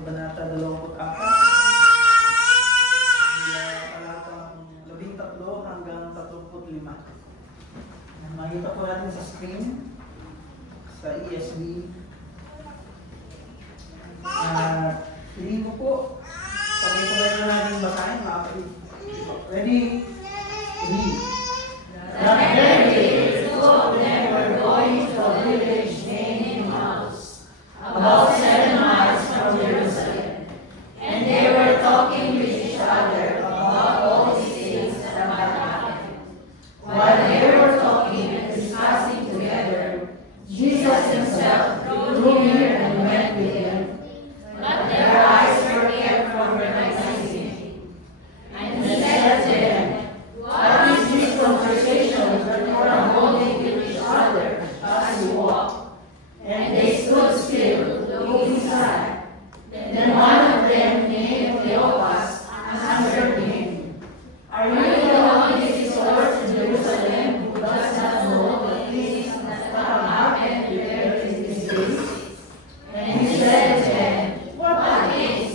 Kabanata 24, mula talatang 13 hanggang 35. Makita po natin sa screen, sa ESV. Hindi ko po, sabay-sabay na natin basahin, mga kapatid. Ready? Read. That very day, two of them were going to a village named Emmaus, about 7 miles from Jerusalem, and they were talking with each other about all these things that had happened. While they were talking and discussing together, Jesus himself drew near and went with them, but their eyes were kept from recognizing him. And he said to them, "What is this conversation that you are holding with each other as you walk?" And they stood still, looking sad. Then one of them, named Cleopas, answered him, "Are you the one visitors in Jerusalem who does not know the things that have happened there in these days?" And he said to them, "What things?"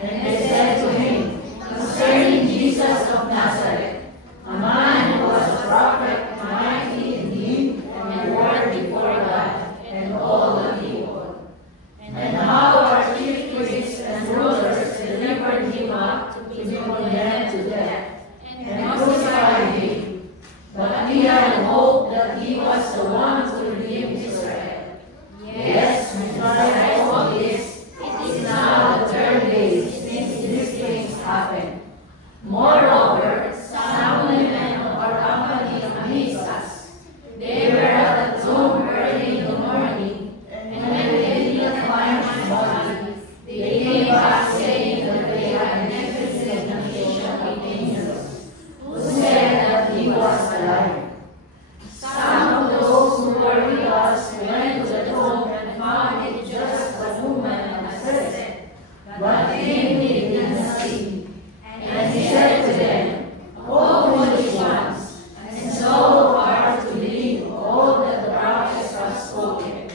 And they said to him, "Concerning Jesus of Nazareth, a man who was a prophet, mighty in deed and word before God and all the people. And how our chief priests and rulers delivered him up to be condemned to death and crucified him. But we had hoped that he was the one to redeem Israel. Yes, besides all this, it is now the 3rd day since these things happened. Moreover, some women of our company amazed us. They were at the tomb early in the morning, and when they did not find his body, they came back saying that they had an examination of angels, who said that he was alive. Some of those who were with us went to the tomb and found it just as the woman had said, but they did not see. And he said to them, "O foolish ones, and so hard to believe all that the prophets have spoken.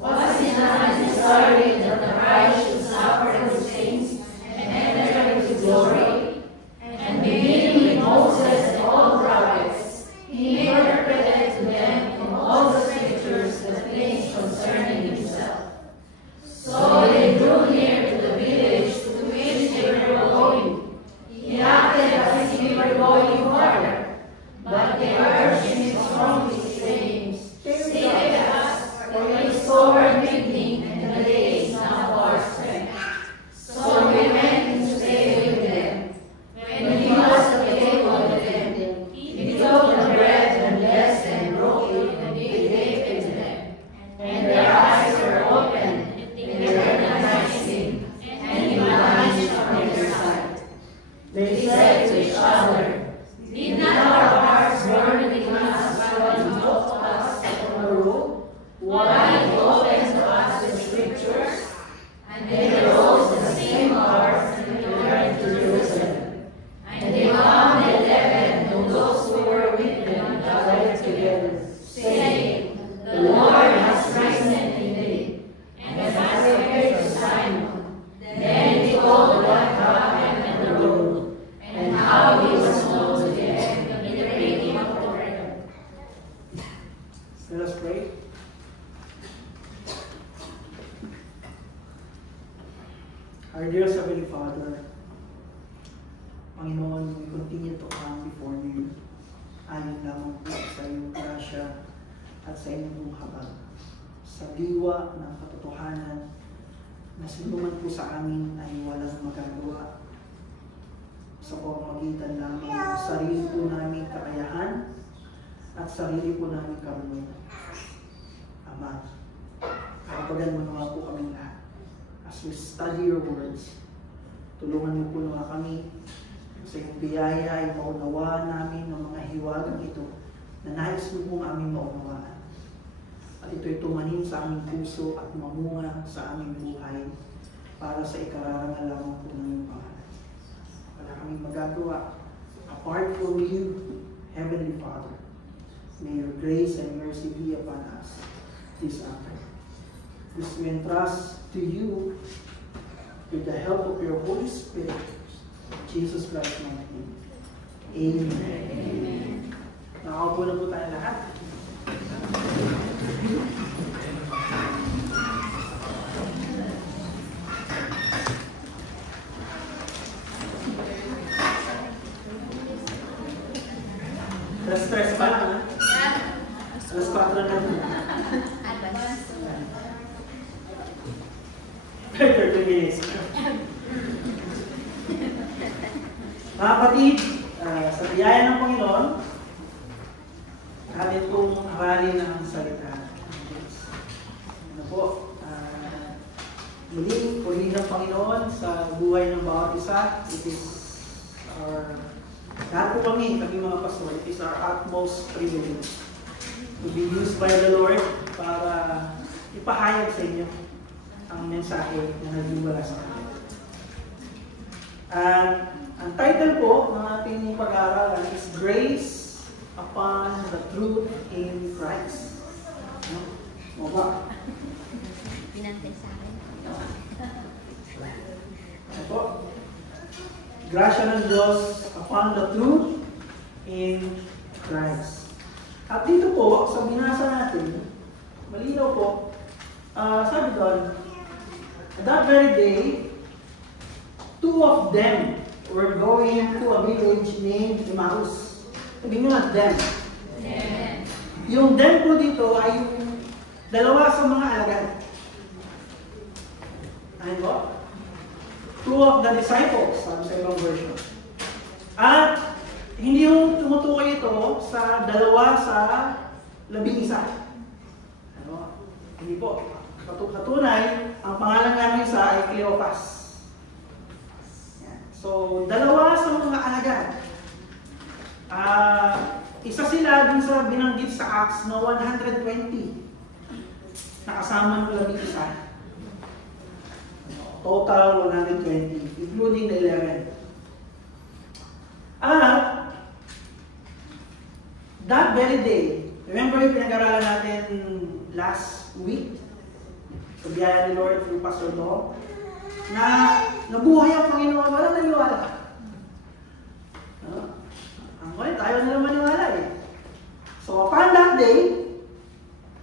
Was it not necessary that the Christ should suffer these things and enter into glory?" And beginning with Moses and all the prophets, he interpreted to them from all the scriptures the things concerning himself. So they drew near to the village to which they were going. He acted as if he were going farther, but they urged him strongly, saying, "Stay with us, for it is toward evening, and the day is now far spent." So he went and stayed with them. When he was at the table with them, he took the bread and blessed and broke it, and he gave it to them. And their eyes were opened, and they recognized him, and he vanished from their sight. They said to each other, "Did not our hearts burn within us while he taught us on the road, while he opened to us the scriptures?" And they rose the same hour and returned to Jerusalem. And they found the 11 and those who were with them gathered together, saying, "The Lord has risen indeed, and has appeared to Simon." Then he told what happened on the road, and how he was known to them in the reading of the word. Let us pray. Our dear Heavenly Father, Panginoon, we continue to come before you. Ayon lamang po sa iyong grasya at sa inyong habag. Sa diwa ng katotohanan na sinuman po sa amin ay walang magagawa sa pamamagitan namin ng sarili po namin kakayahan at sarili po namin karunungan. Ama, kapagan mo naman po kami lahat. As we study your words, tulungan mo po naman kami sa iyong biyaya ay maunawaan namin ng mga hiwagang ito na nais mo pong aming maunawaan. At ito'y tumanin sa aming puso at mamunga sa aming buhay para sa ikararangal lamang po ng iyong pangalan. Wala kaming magagawa apart from you, Heavenly Father. May your grace and mercy be upon us this afternoon. This we entrust to you with the help of your Holy Spirit, Jesus Christ, my name. Amen. Amen. Nakaupo na po tayo lahat. Stress pa lang, ha? Alas 4 na lang. 30 minutes. Mga kapatid, sa biyaya ng Panginoon, atin pong aralin ang salita ng Diyos. Ano po, muli, puli ng Panginoon sa buhay ng bawat isa. It is our, lahat po kami mga pastor, it is our utmost privilege to be used by the Lord para ipahayag sa inyo ang mensahe na nagmumula sa atin. Ang title po ng ating pag-aaralan is Grace upon the Truth in Christ. Ano ba? Pinantay sa akin. Ano po? Grasya ng Diyos upon the truth in Christ. At dito po, sa binasa natin, malinaw po, sabi doon, that very day, two of them were going to a village named Emmaus. Sabihin nyo nga, them. Amen. Yung them po dito ay yung dalawa sa mga alagad. Ano po? Two of the disciples, sabi sa ibang version. At hindi yung tumutukoy ito sa dalawa sa 11. Ano? Hindi po. Katunay, ang pangalan nga ng isa ay Cleopas. So, dalawa sa mga alagad. Isa sila dun sa binanggit sa Acts na 120. Nakasama ng 11. Total 120, including the 11. That very day, remember yung pinag-aralan natin last week? Sa biyaya ni Lord through Pastor Dom, na nabuhay ang Panginoon, walang naniwala. Ang kulit, ayaw nila maniwala eh. So upon that day,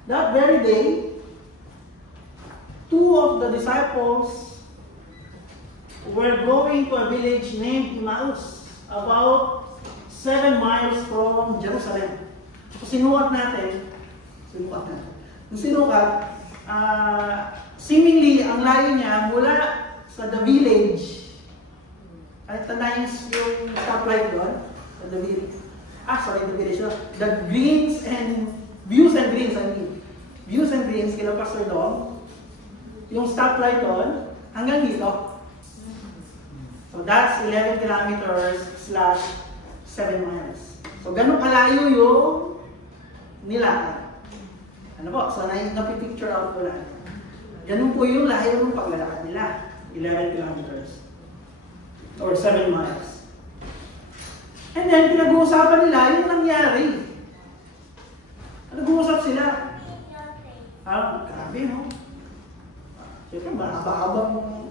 that very day, two of the disciples were going to a village named Emmaus, about 7 miles from Jerusalem. So sinukat natin. Nung sinukat, seemingly, ang layo niya mula sa the village, ay tandaan yung stoplight doon, the village, the village, the greens and, views and greens, kila Pastor Dom, yung stoplight doon, hanggang dito. So that's 11 kilometers / 7 miles. So ganun kalayo yung nilakad. Ano po? So napipicture out po lang. Ganun po yung layo ng paglalakad nila. 11 kilometers. Or 7 miles. And then, pinag-uusapan nila yung nangyari. Nag-uusap sila. Grabe, no? Siyempre, mahaba-habang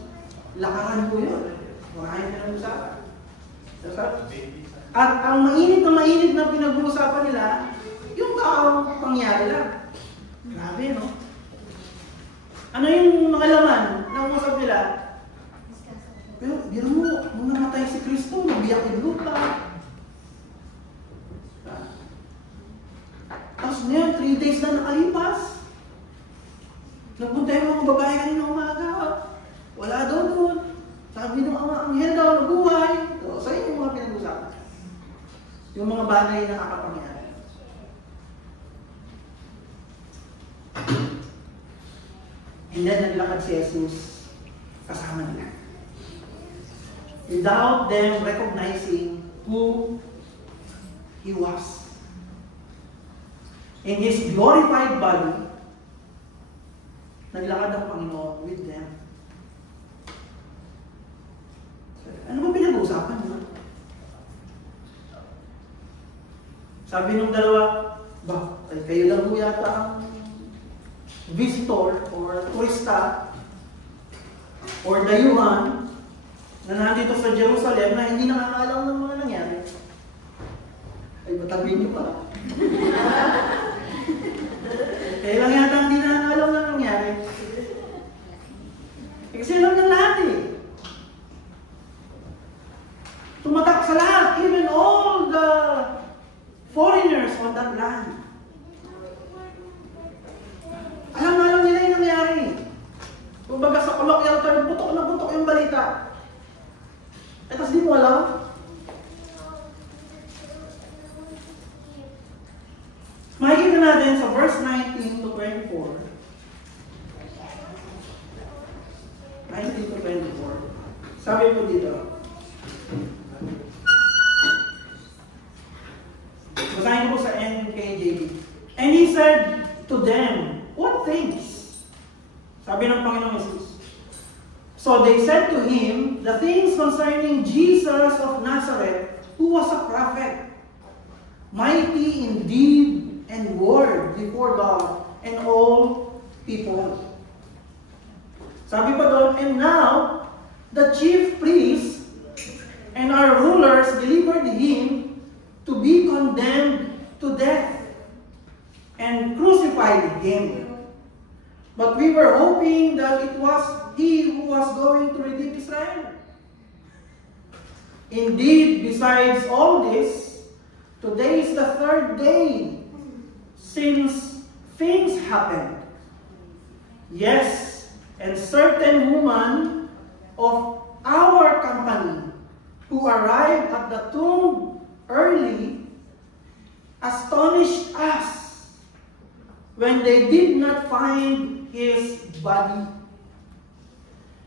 lakaran po yun. Maraming pinag-uusapan. At ang mainit na pinag-uusapan nila, yung taong pangyari lang. Grabe, no? Ano yung mga laman na usap nila? Pero, biro mo, nung namatay si Kristo, nabiyak yung lupa. Tapos ngayon, 3 days na nakalipas. Nagpunta yung mga babae kanina umaga. Wala daw doon. Sabi ng mga anghel daw, nabuhay. So, yun yung mga pinag-usapan. Yung mga bagay na nakapangyari. And then, naglakad si Jesus kasama nila. Without them recognizing who He was. In His glorified body, naglakad ang Panginoon with them. Ano ba pinag-uusapan nila? Sabi nung dalawa, kayo lang po yata ang visitor or turista or dayuhan na nandito sa Jerusalem na hindi nakakaalam ng mga nangyari. Ay, batabi niyo pa. Kaya lang yata hindi nakakaalam ng nangyari. Kasi alam ng lahat eh. Tumatak sa lahat, even all the foreigners on that land. Alam nila yung nangyari. Kumbaga sa colloquial term, butok na butok yung balita. Eh, tapos di mo alam. Makikita natin sa verse 19 to 24. 19 to 24. Sabi po dito. Basahin ko po sa NKJV. And he said to them, what things? Sabi ng Panginoong Jesus. So they said to him, the things concerning Jesus of Nazareth, who was a prophet, mighty in deed and word before God and all people. Sabi pa doon, and now, the chief priests and our rulers delivered him to be condemned to death and crucified him. But we were hoping that it was he who was going to redeem Israel. Indeed, besides all this, today is the third day since things happened. Yes, and certain woman of our company who arrived at the tomb early astonished us when they did not find his body.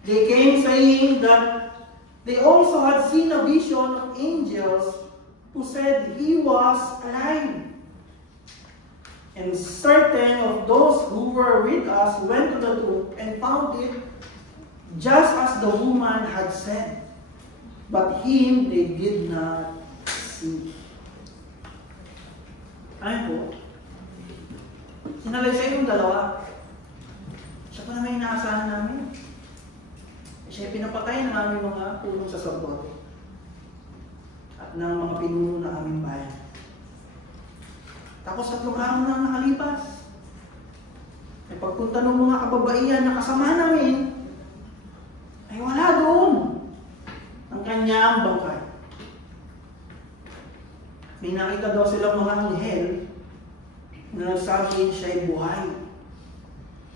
They came saying that they also had seen a vision of angels who said he was alive. And certain of those who were with us went to the tomb and found it just as the woman had said. But him they did not see. Ayun po. Sinalaysay yung dalawa. Siya pa naman inaasahan namin. Siya pinapatay ng aming mga punong saserdote at ng mga pinuno ng aming bayan. Tapos 3 araw na nakalipas. Ay pagpunta ng mga kababaihan na kasama namin, ay wala doon ang kanyang bangkay. May nakita daw silang mga anghel na nagsabi siya'y buhay.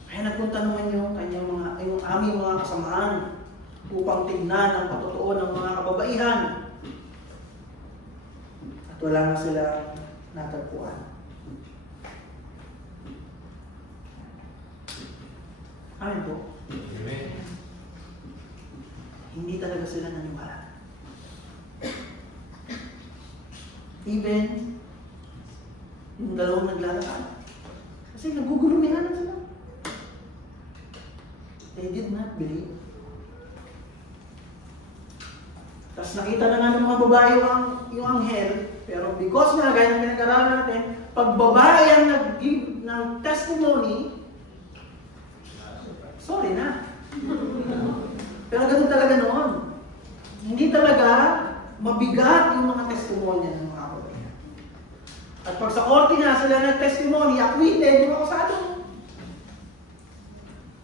Kaya nagpunta naman yung aming mga kasamaan upang tignan ang patotoo ng mga kababaihan. At wala na sila natagpuan. Amen po. Amen. Hindi talaga sila naniwala. Even yung dalawang naglalakad. Kasi nagugulumihan na sila. They did not believe. Tapos nakita na nga ng mga babae yung anghel, pero because nga, gaya ng pinag-aralan natin, pag babae ang nag-give ng testimony, sorry na. Pero ganun talaga noon. Hindi talaga mabigat yung mga testimonya ng mga babae. At pag sa korte na sila nag-testimony, acquitted, yung akusado.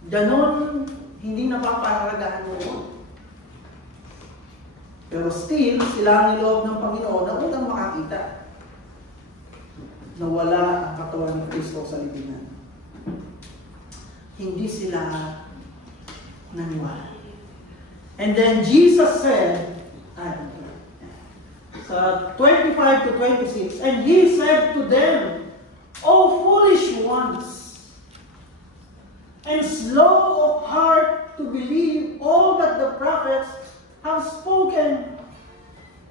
Ganon, hindi napapahalagahan noon. Pero still, sila ang niloob ng Panginoon na unang makakita na wala ang katawan ng Kristo sa libingan. Hindi sila naniwala. And then Jesus said, sa 25 to 26, and he said to them, O foolish ones, and slow of heart to believe all that the prophets have spoken.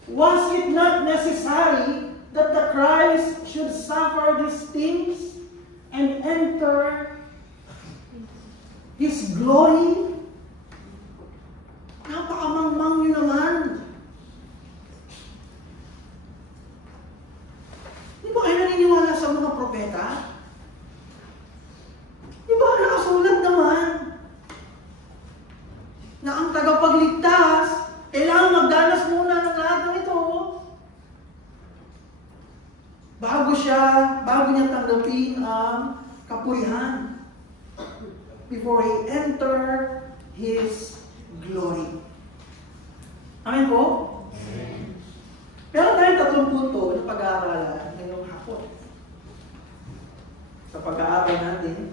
Was it not necessary that the Christ should suffer these things and enter His glory? Napakamangmang nyo naman. Di ba kayo naniniwala sa mga propeta? Di ba nakasulat naman na ang tagapagligtas, kailangan magdanas muna ng lahat ng ito bago niya tanggapin ang kapurihan before He enter His glory. Amen po? Meron tayong tatlong punto na pag-aaralan ngayong hapon. Sa pag-aaral natin,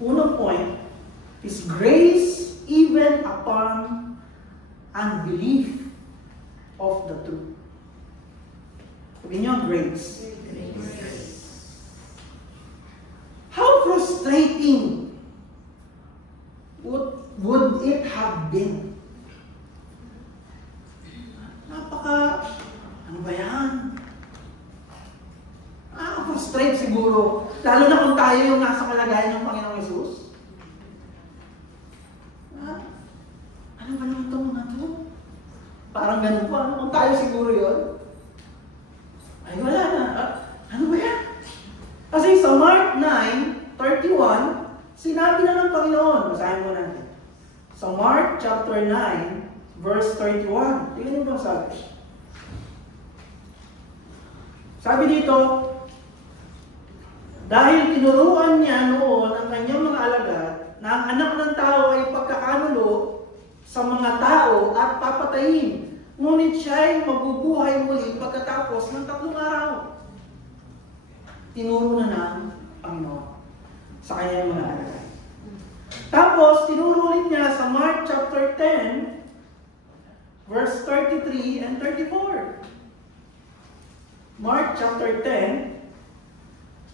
unang point is grace even upon unbelief of the truth. Sabihin niyo, grace. How frustrating would it have been? Ano ba yan? Frustrate siguro. Lalo na kung tayo yung nasa kalagayan ng Panginoong Yesus. Ano ba naman ito mga ito? Parang ganun po. Ano kung tayo siguro yun? Ay, wala na. Ano ba yan? Kasi sa Mark 9:31, sinabi na ng Panginoon. Basahin mo natin. Sa Mark chapter 9, verse 31. Tingnan niyo ba sabi? Sabi dito, dahil tinuruan niya noon ang kanyang mga alagad na ang anak ng tao ay pagkakanulo sa mga tao at papatayin, ngunit siya ay mabubuhay muli pagkatapos ng 3 araw. Tinuro na ng Panginoon sa kanyang mga alagad. Tapos, tinuro rin niya sa Mark chapter 10, verse 33 and 34. Mark chapter 10,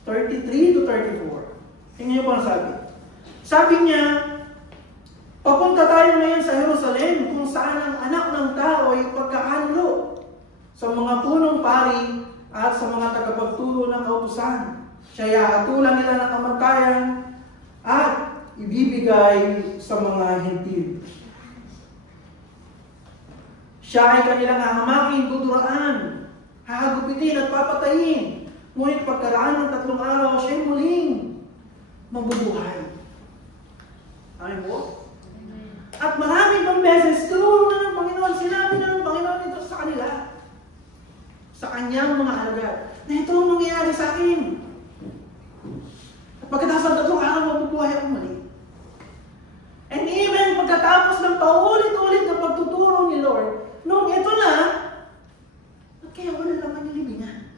33 to 34. Tingnan niyo po ang sabi. Sabi niya, papunta tayo ngayon sa Jerusalem kung saan ang anak ng tao ay pagkakanulo sa mga punong pari at sa mga tagapagturo ng kautusan. Siya hatulan nila ng kamatayan at ibibigay sa mga hentil. Siya ay kanilang hahamaking, tuturaan, hahagupitin at papatayin. Ngunit pagkaraan ng 3 araw, siya'y muling mabubuhay. Amen po? At maraming pang beses, tinuro na ng Panginoon, sinabi na ng Panginoon ito sa kanila, sa kanyang mga alagad, na ito ang mangyayari sa akin. At pagkatapos ng 3 araw, mabubuhay ako muli. And even pagkatapos ng paulit-ulit na pagtuturo ni Lord, nung ito na, at kaya wala naman yung libingan.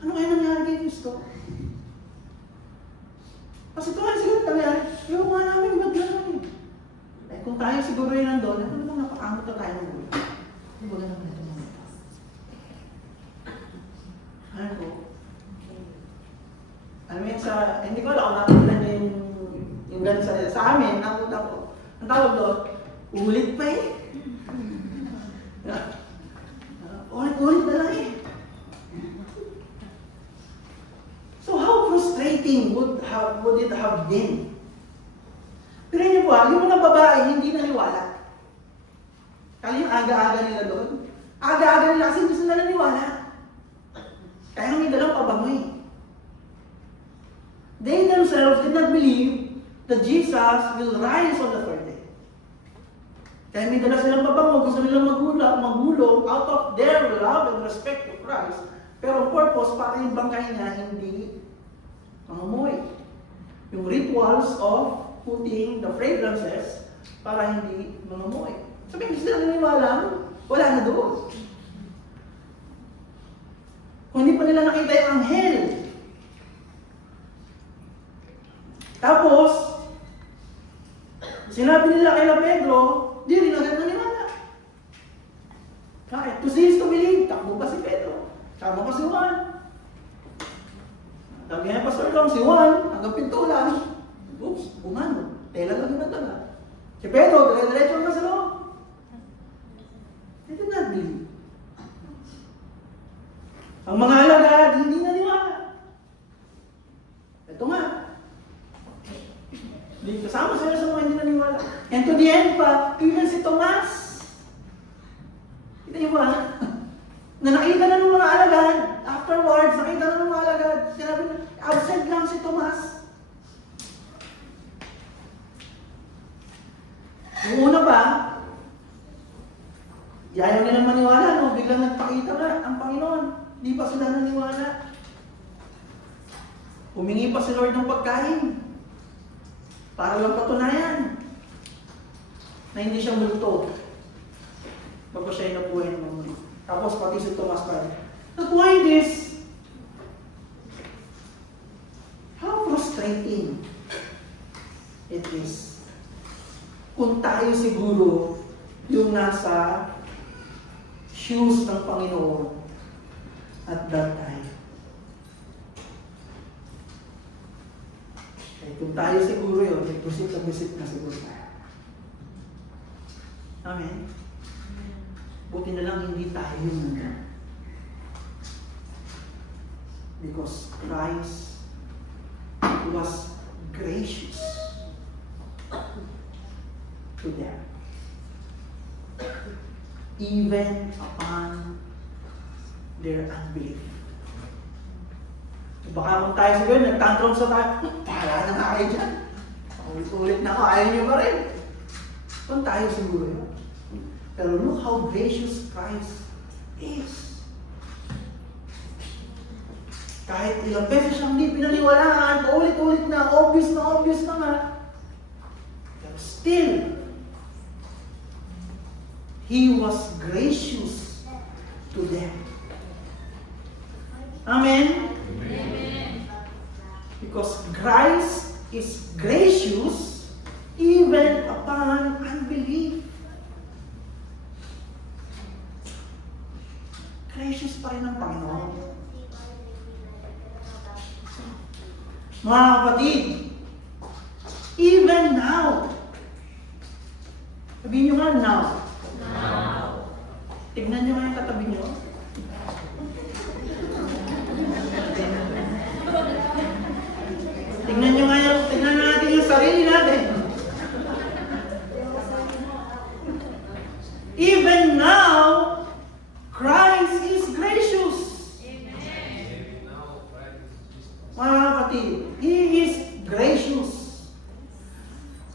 Ano kaya nangyari kay Kristo? Kasi ito nga siguro nangyari, yung mga namin, ba't gano'n eh? Kung tayo siguro yun nandun, ano naman napakamot na tayo ng buhay? Hindi ba naman ito mga ito? Ano po? Alam mo yun sa, hindi ko alam kung nakakita niyo yung gano'n sa amin, nakakita ko. Ang tawag doon, ulit pa eh. Ulit na lang eh. So how frustrating would it have been? Pero niyo po, yung mga babae hindi naniwala. Kaya yung aga-aga nila doon. Aga-aga nila kasi hindi sila naniwala. Kaya may dalang pabango eh. They themselves did not believe that Jesus will rise on the 3rd day. Kaya may dala silang pabango, gusto nilang magulong out of their love and respect to Christ. Pero ang purpose, para yung bangkay niya hindi mangamoy. Yung rituals of putting the fragrances para hindi mangamoy. Sabi, hindi sila naniwala, wala na doon. Kung hindi pa nila nakita yung anghel. Tapos, sinabi nila kay Pedro, di rin agad naniwala. Kahit to see is to believe, takbo pa si Pedro. Sama pa si Juan. Sabi nga, Pastor Tom, si Juan, hanggang pinto lang. Oops, umano. Tela lang yung nagtala. Si Pedro, dire-diretso na sa loob. They did not believe. Ang mga alagad, hindi naniwala. Ito nga. Hindi kasama sila sa mga hindi naniwala. And to the end pa, even si Tomas. Kita niyo ba? Na nakita na ng mga alagad, afterwards, nakita na ng mga alagad, sinabi na, absent lang si Tomas. Yung una ba, ayaw nilang maniwala, no? Biglang nagpakita nga ang Panginoon. Hindi pa sila naniwala. Humingi pa si Lord ng pagkain para lang patunayan na hindi siya multo. Bago siya nabuhay ng muli. Tapos pati si Thomas pa. The point is, how frustrating it is kung tayo siguro yung nasa shoes ng Panginoon at that time. Okay, kung tayo siguro yun, visit na siguro tayo. Amen? Buti na lang hindi tayo yun. Because Christ was gracious to them. Even upon their unbelief. Baka kung tayo siguro, nagtantrum sa tayo, pahala na nga kayo dyan. Ulit na ako, ayaw nyo pa rin. Kung tayo siguro yun. Pero look how gracious Christ is. Kahit ilang beses siyang hindi pinaniwalaan, paulit-ulit na, obvious na nga. Pero still, He was gracious to them. Amen? Amen. Because Christ is gracious even upon unbelief. Gracious pa rin ang Panginoon. Mga kapatid, even now, sabihin nyo nga now. Tignan nyo nga yung katabi nyo. Tignan natin yung sarili natin. Even now, Christ is gracious. Amen. Mga kapatid, He is gracious.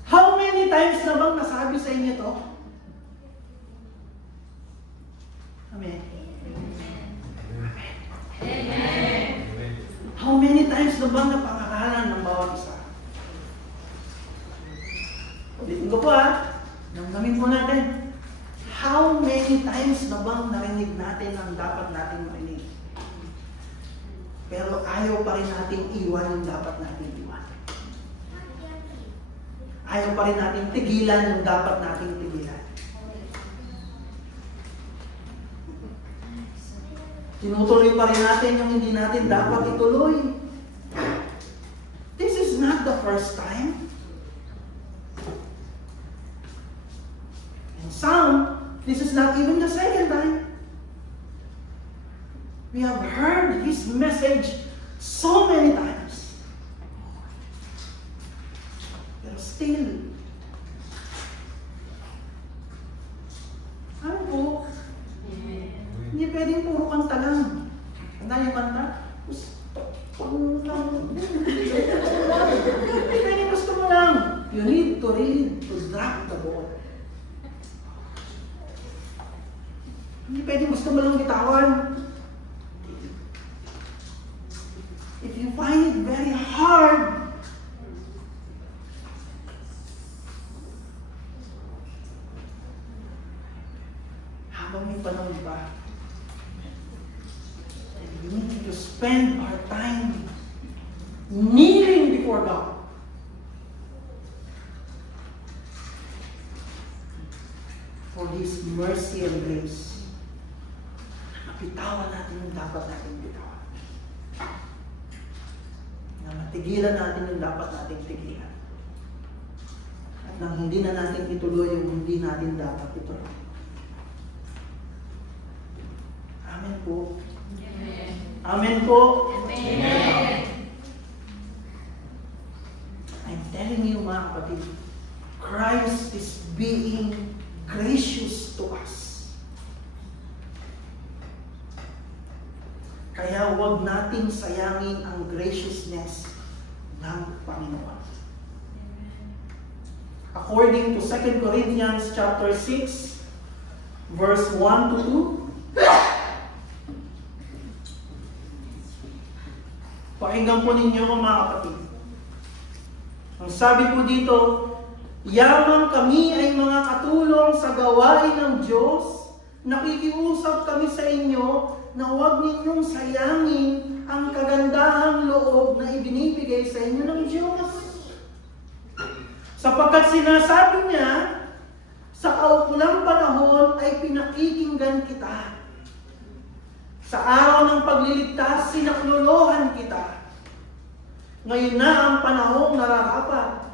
How many times na bang nasabi sa inyo ito? Amen. Amen. How many times na bang napangaralan ng bawat isa? Ulitin ko po namnamin po natin. How many times na bang narinig natin ang dapat natin marinig? Pero ayaw pa rin natin iwan yung dapat natin iwan. Ayaw pa rin natin tigilan yung dapat natin tigilan. Tinutuloy pa rin natin yung hindi natin dapat ituloy. This is not the first time. And some, this is not even the second time. We have heard His message so many times. Pero still, ano po? Hindi pwedeng puro kanta lang. Kanta yung kanta, hindi pwedeng gusto mo lang. You need to read, to drop the ball. Hindi pwedeng gusto mo lang bitawan. If you find it very hard, habang may panahon pa, we need to spend our time kneeling before God. For His mercy and grace. Napitawan natin yung dapat natin bitawan. Na matigilan natin yung dapat natin tigilan. At nang hindi na natin ituloy yung hindi natin dapat ituloy. Amen po. Amen. Amen po. Amen. I'm telling you mga kapatid, Christ is being gracious to us. Kaya huwag nating sayangin ang graciousness ng Panginoon. According to 2 Corinthians chapter 6, verse 1 to 2. Pakinggan po ninyo mga kapatid. Ang sabi po dito, yamang kami ay mga katulong sa gawain ng Diyos, nakikiusap kami sa inyo na huwag ninyong sayangin ang kagandahang loob na ibinibigay sa inyo ng Diyos. Sapagkat sinasabi niya, sa kaukulang panahon ay pinakikinggan kita. Sa araw ng pagliligtas, sinaklolohan kita. Ngayon na ang panahong nararapat.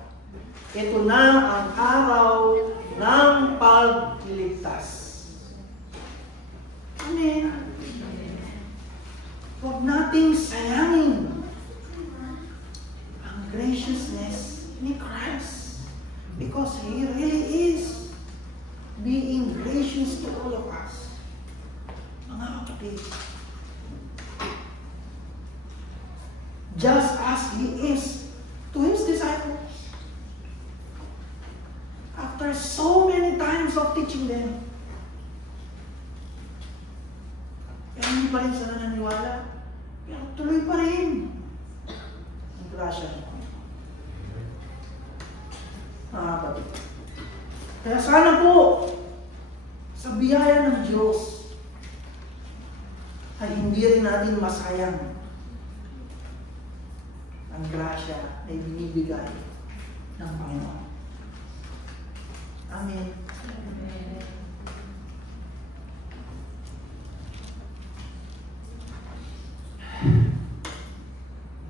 Ito na ang araw ng pagliligtas. Amen. Huwag nating sayangin ang graciousness ni Christ. Because He really is being gracious to all of us. Mga kapatid, just as He is to His disciples. After so many times of teaching them, pero hindi pa rin sila naniwala, pero tuloy pa rin ang grasya niya. Kapatid. Kaya sana po, sa biyaya ng Diyos, ay hindi rin natin masayang ang grasya na ibinibigay ng Panginoon. Amen. Amen.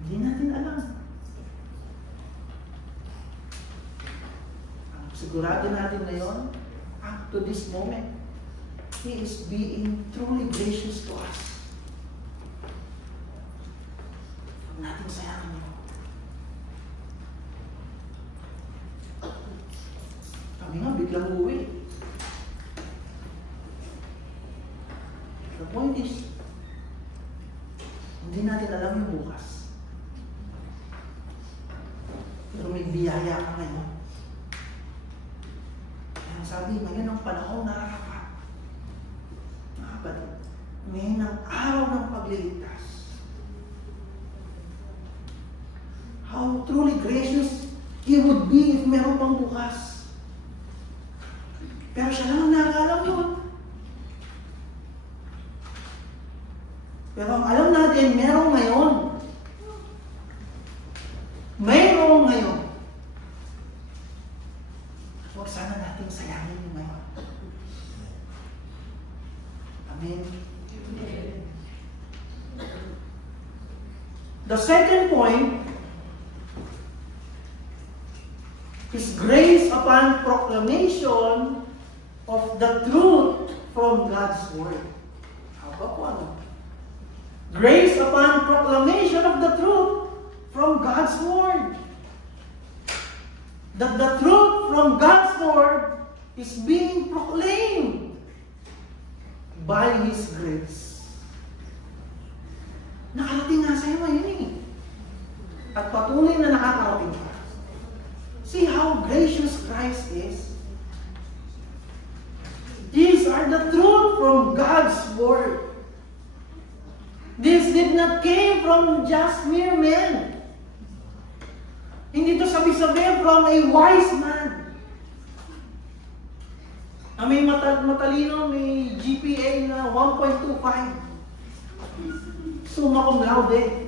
Hindi natin alam. Ang sigurado natin ngayon, up to this moment, He is being truly gracious to us. Huwag natin sayangin yun. Kami nga, biglang uwi. The point is, hindi natin alam yung bukas. Pero may biyaya ka ngayon. Kaya sabi, ngayon ang panahon nararapat. Nakapatid, ngayon ang araw ng pagliligtas. How truly gracious He would be if meron pang bukas. Pero siya lang ang nakakalam yun. Pero ang alam natin, merong ngayon. Mayroong ngayon. Huwag sana natin sayangin yung ngayon. Amen. The second point is grace upon proclamation of the truth from God's Word. Haba po ano? Grace upon proclamation of the truth from God's Word. That the truth from God's Word is being proclaimed by His grace. Nakarating nga sa'yo ngayon eh. At patuloy na nakakarating pa. See how gracious Christ is. These are the truth from God's Word. This did not came from just mere men. Hindi to sabi-sabi from a wise man. Na may matalino, may GPA na 1.25. Summa cum laude.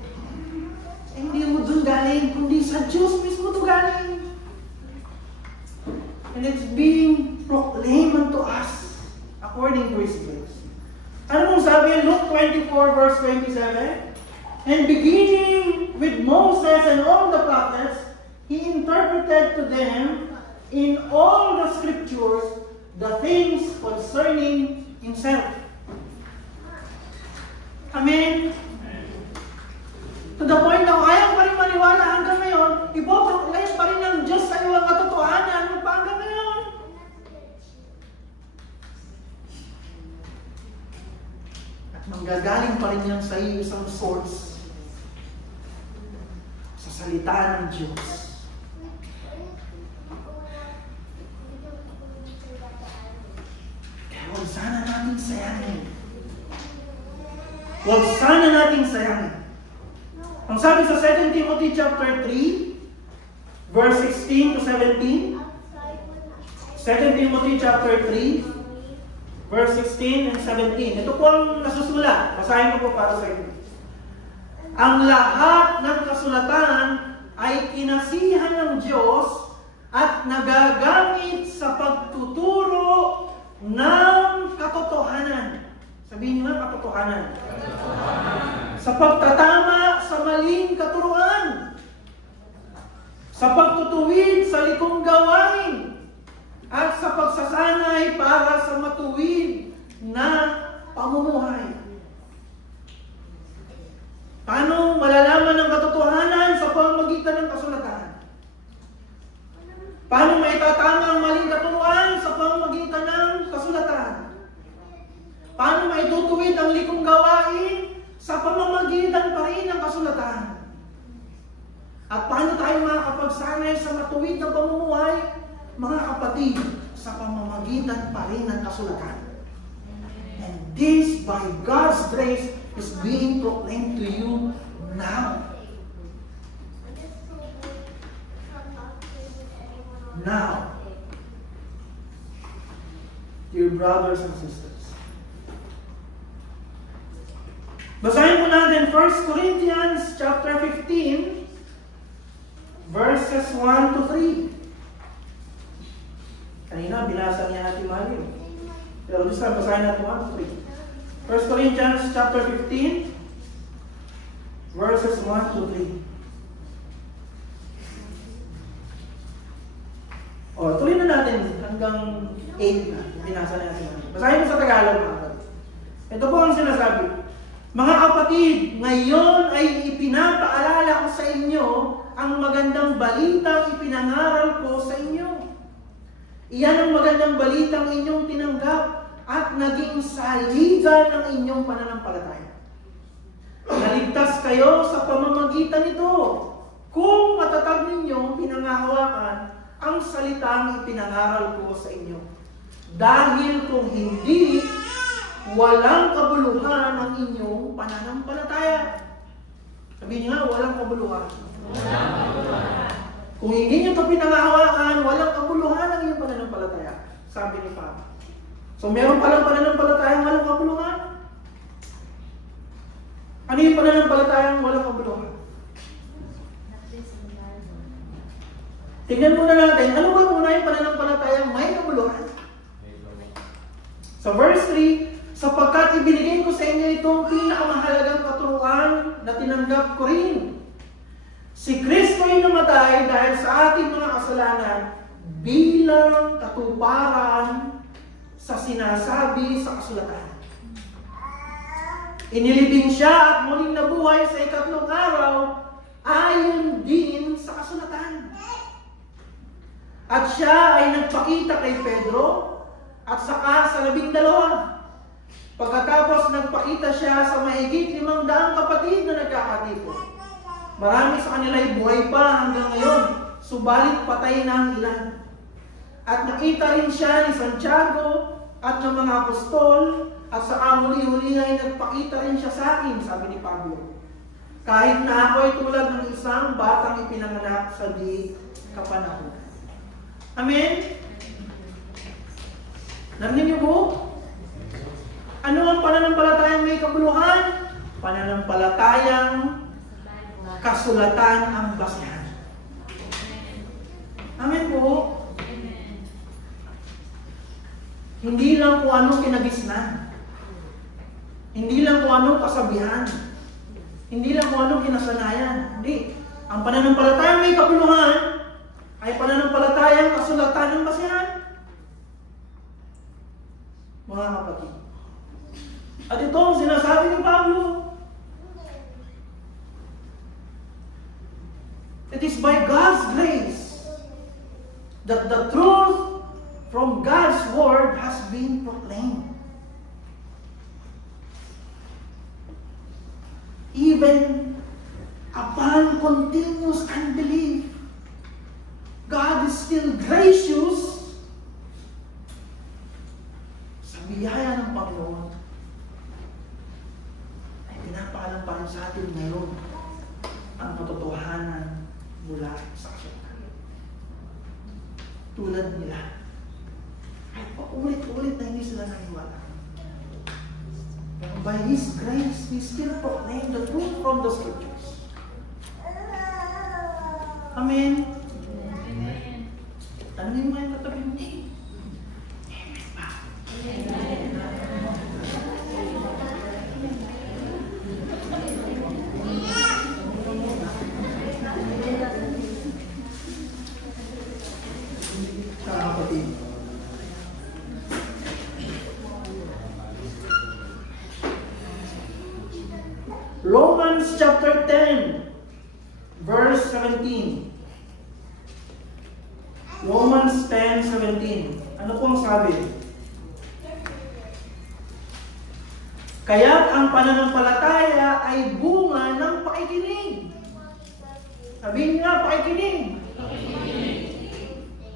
Hindi mo dun galing, kundi sa Diyos mismo to galing. And it's being proclaimed unto us according to His grace. Ano mong sabi? Luke 24 verse 27. And beginning with Moses and all the prophets, He interpreted to them in all the scriptures the things concerning Himself. Amen? To the point na ayaw pa rin maniwala hanggang ngayon, ipoproclaim pa rin ng Diyos sa iyo ang katotohanan pa hanggang ngayon. At manggagaling pa rin yan sa iyo isang source sa salita ng Diyos. sayangin. Huwag sana nating sayangin. Ang sabi sa 2 Timothy chapter 3, verse 16 to 17, 2 Timothy chapter 3, verse 16 and 17. Ito po ang nasusulat. Basahin ko po para sa inyo. Ang lahat ng kasulatan ay kinasihan ng Diyos at nagagamit sa pagtuturo ng katotohanan. Sabihin nyo nga, katotohanan. Sa pagtatama sa maling katuruan. Sa pagtutuwid sa likong gawain. At sa pagsasanay para sa matuwid na pamumuhay. Paano malalaman ang katotohanan sa pamamagitan ng kasulatan? Paano maitatama ang maling katuruan sa pamamagitan ng kasulatan? Paano maitutuwid ang likong gawain sa pamamagitan pa rin ng kasulatan? At paano tayo makakapagsanay sa matuwid na pamumuhay? Mga kapatid, sa pamamagitan pa rin ng kasulatan. And this, by God's grace, is being proclaimed to you now. Now, dear brothers and sisters, basahin po natin 1 Corinthians chapter 15, verses 1 to 3. Kanina, binasa niya natin Mario. Pero this time, basahin natin 1 to 3. 1 Corinthians chapter 15, verses 1 to 3. O, tuloy na natin hanggang 8 na. Binasa na natin. Basahin mo sa Tagalog, mga kapatid. Ito po ang sinasabi. Mga kapatid, ngayon ay ipinapaalala ko sa inyo ang magandang balitang ipinangaral ko sa inyo. Iyan ang magandang balitang inyong tinanggap at naging saligan ng inyong pananampalataya. Naligtas kayo sa pamamagitan nito kung matatag ninyong pinangahawakan ang salitang ipinangaral ko sa inyo. Dahil kung hindi, walang kabuluhan ang inyong pananampalataya. Sabihin niyo nga, walang kabuluhan. Walang kabuluhan. Kung hindi nyo ito pinangahawakan, walang kabuluhan ang iyong pananampalataya. Sabi ni Papa. So meron palang pananampalataya walang kabuluhan? Ano yung pananampalataya walang kabuluhan? Tingnan muna natin, ano ba muna yung pananampalataya may kabuluhan? So verse 3, sapagkat ibinigay ko sa inyo itong pinakamahalagang katuruan na tinanggap ko rin. Si Kristo ay namatay dahil sa ating mga kasalanan bilang katuparan sa sinasabi sa kasulatan. Inilibing siya at muling nabuhay sa ikatlong araw ayon din sa kasulatan. At siya ay nagpakita kay Pedro at saka sa 12. Pagkatapos nagpakita siya sa mahigit 500 kapatid na nagkakatipon. Marami sa kanila ay buhay pa hanggang ngayon, subalit patay na ang ilan. At nakita rin siya ni Santiago at ng mga apostol, at sa huli-huli ay nagpakita rin siya sa akin, sabi ni Pablo. Kahit na ako ay tulad ng isang batang ipinanganak sa di kapanahonan. Amen? Narinig niyo po? Ano ang pananampalatayang may kabuluhan? Pananampalatayang kasulatan ang basehan. Amen po? Hindi lang kung anong kinagisnan. Hindi lang kung anong kasabihan. Hindi lang kung anong kinasanayan. Hindi. Ang pananampalatayang may kabuluhan ay pananampalatayang kasulatan ng basehan. Mga kapatid. At ito ang sinasabi ni Pablo. It is by God's grace that the truth from God's word has been proclaimed. Even upon continuous unbelief, God is still gracious sa Sa biyaya ng Panginoon, ay pinapaalam pa rin sa atin ngayon ang katotohanan mula sa kasulatan. Tulad nila, ay paulit-ulit na hindi sila naniwala. Pero by His grace, we still proclaim the truth from the Scriptures. Amen. Amen. Tanungin mo yung katabi mo. Amen ba? Kapatid. Romans chapter 10, verse 17. Romans 10:17. Ano pong sabi? Kaya't ang pananampalataya ay bunga ng pakikinig. Sabihin nga, pakikinig.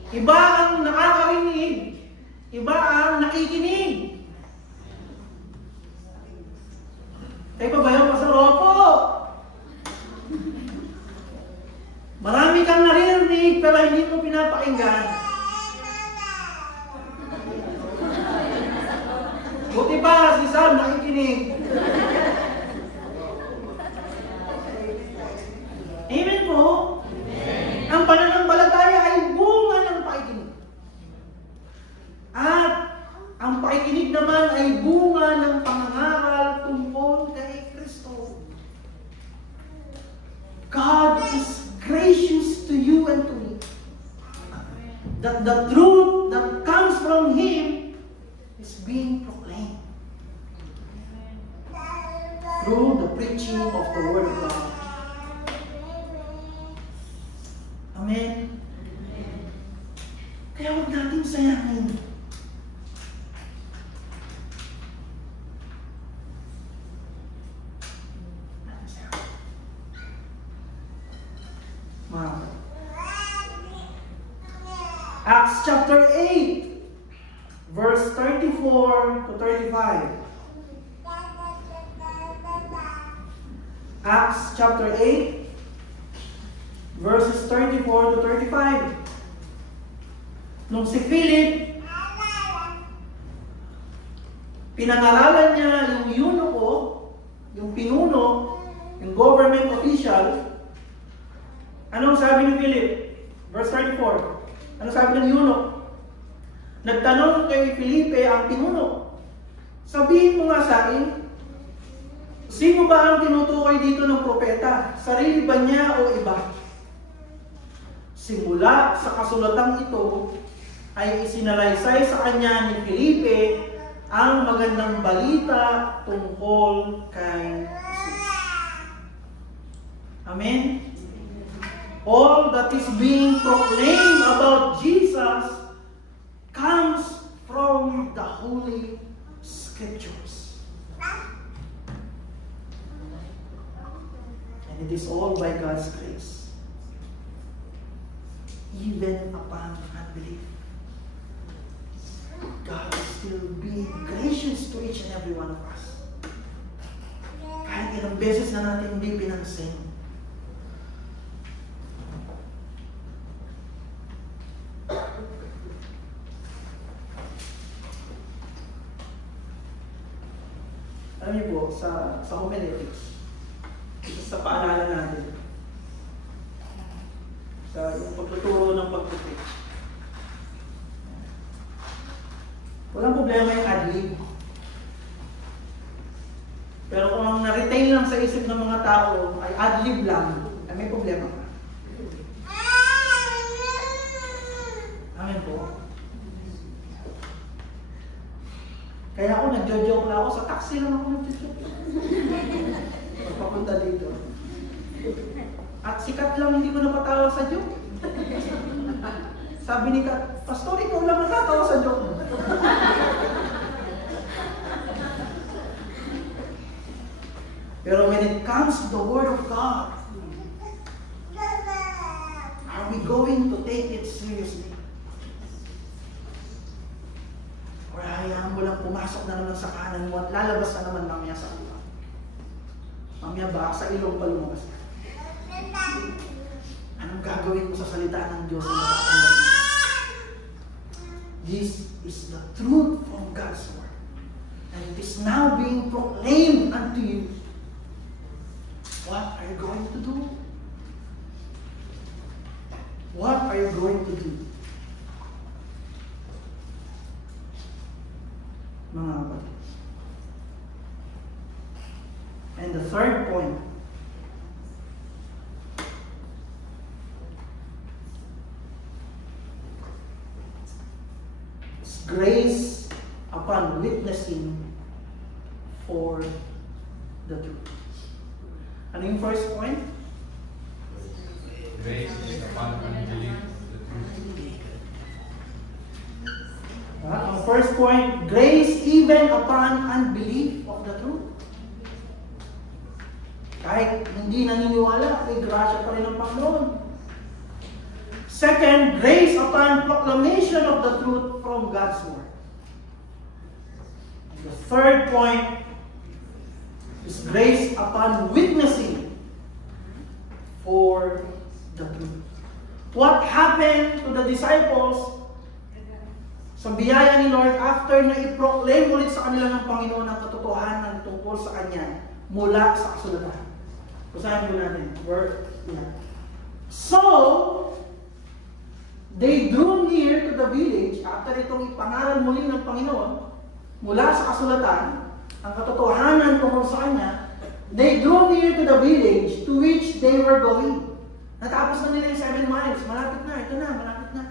Iba ang nakakarinig, iba ang nakikinig. Kayo pa ba yung Pastor Opo? Marami kang naririnig pero hindi mo pinapakinggan. Buti pa si Sam nakikinig. Amen po? Ang pananampalataya ay bunga ng pakikinig. At ang pakikinig naman ay bunga ng pangangaral tungkol kay Kristo. God is gracious to you and to me. That the truth that comes from Him is being proclaimed through the preaching of the Word of God. Amen. Kaya huwag natin sayangin. Acts chapter 8, verse 34 to 35. Acts chapter 8, verses 34 to 35. Nung si Philip, pinangaralan niya yung eunuko, yung pinuno, yung government official. Anong sabi ni Philip? Verse 34. Anong sabi ng eunuch? Nagtanong kay Felipe ang pinuno. Sabihin mo nga sa akin, sino ba ang tinutukoy dito ng propeta? Sarili ba niya o iba? Simula sa kasulatang ito, ay isinalaysay sa kanya ni Felipe ang magandang balita tungkol kay Jesus. Amen? All that is being proclaimed about Jesus comes from the Holy Scriptures. And it is all by God's grace. Even upon unbelief, God is still being gracious to each and every one of us. Kahit ilang beses na natin hindi pinansin. Alam niyo po, sa homiletics, sa paalala natin, sa yung pagtuturo ng pagtuturo, walang problema yung ad-lib. Pero kung ang na-retain lang sa isip ng mga tao ay ad-lib lang, ay may problema ka. Amen po. Kaya ako nagjo-joke lang ako, sa taxi lang ako nagjo-joke. Papunta dito. At sikat lang hindi ko napatawa sa joke. Sabi ni Kat, Pastor, ikaw lang natatawa sa joke. Pero when it comes to the Word of God, are we going to take it seriously? Or are hayaan mo lang pumasok na naman sa kanan mo at lalabas na naman mamaya sa ulo. Mamaya ba, sa ilong pa lumabas ka. Anong gagawin mo sa salita ng Diyos na natatanggap mo? This is the truth from God's Word. And it is now being proclaimed unto you. What are you going to do? What are you going to do? Mga kapatid. And the third point, is grace upon witnessing for the truth. Ano yung first point? Grace is upon unbelief of the truth. Ang first point, grace even upon unbelief of the truth. Kahit hindi naniniwala, may grasya pa rin ng Panginoon. Second, grace upon proclamation of the truth from God's Word. The third point is grace upon witnessing for the truth. What happened to the disciples sa biyaya ni Lord after na i-proclaim ulit sa kanila ng Panginoon ang katotohanan tungkol sa Kanya mula sa kasulatan? Basahin po natin. So, they drew near to the village after itong ipangaral muli ng Panginoon mula sa kasulatan, ang katotohanan tungkol sa Kanya. They drew near to the village to which they were going. Natapos na nila yung 7 miles. Malapit na. Ito na. Malapit na.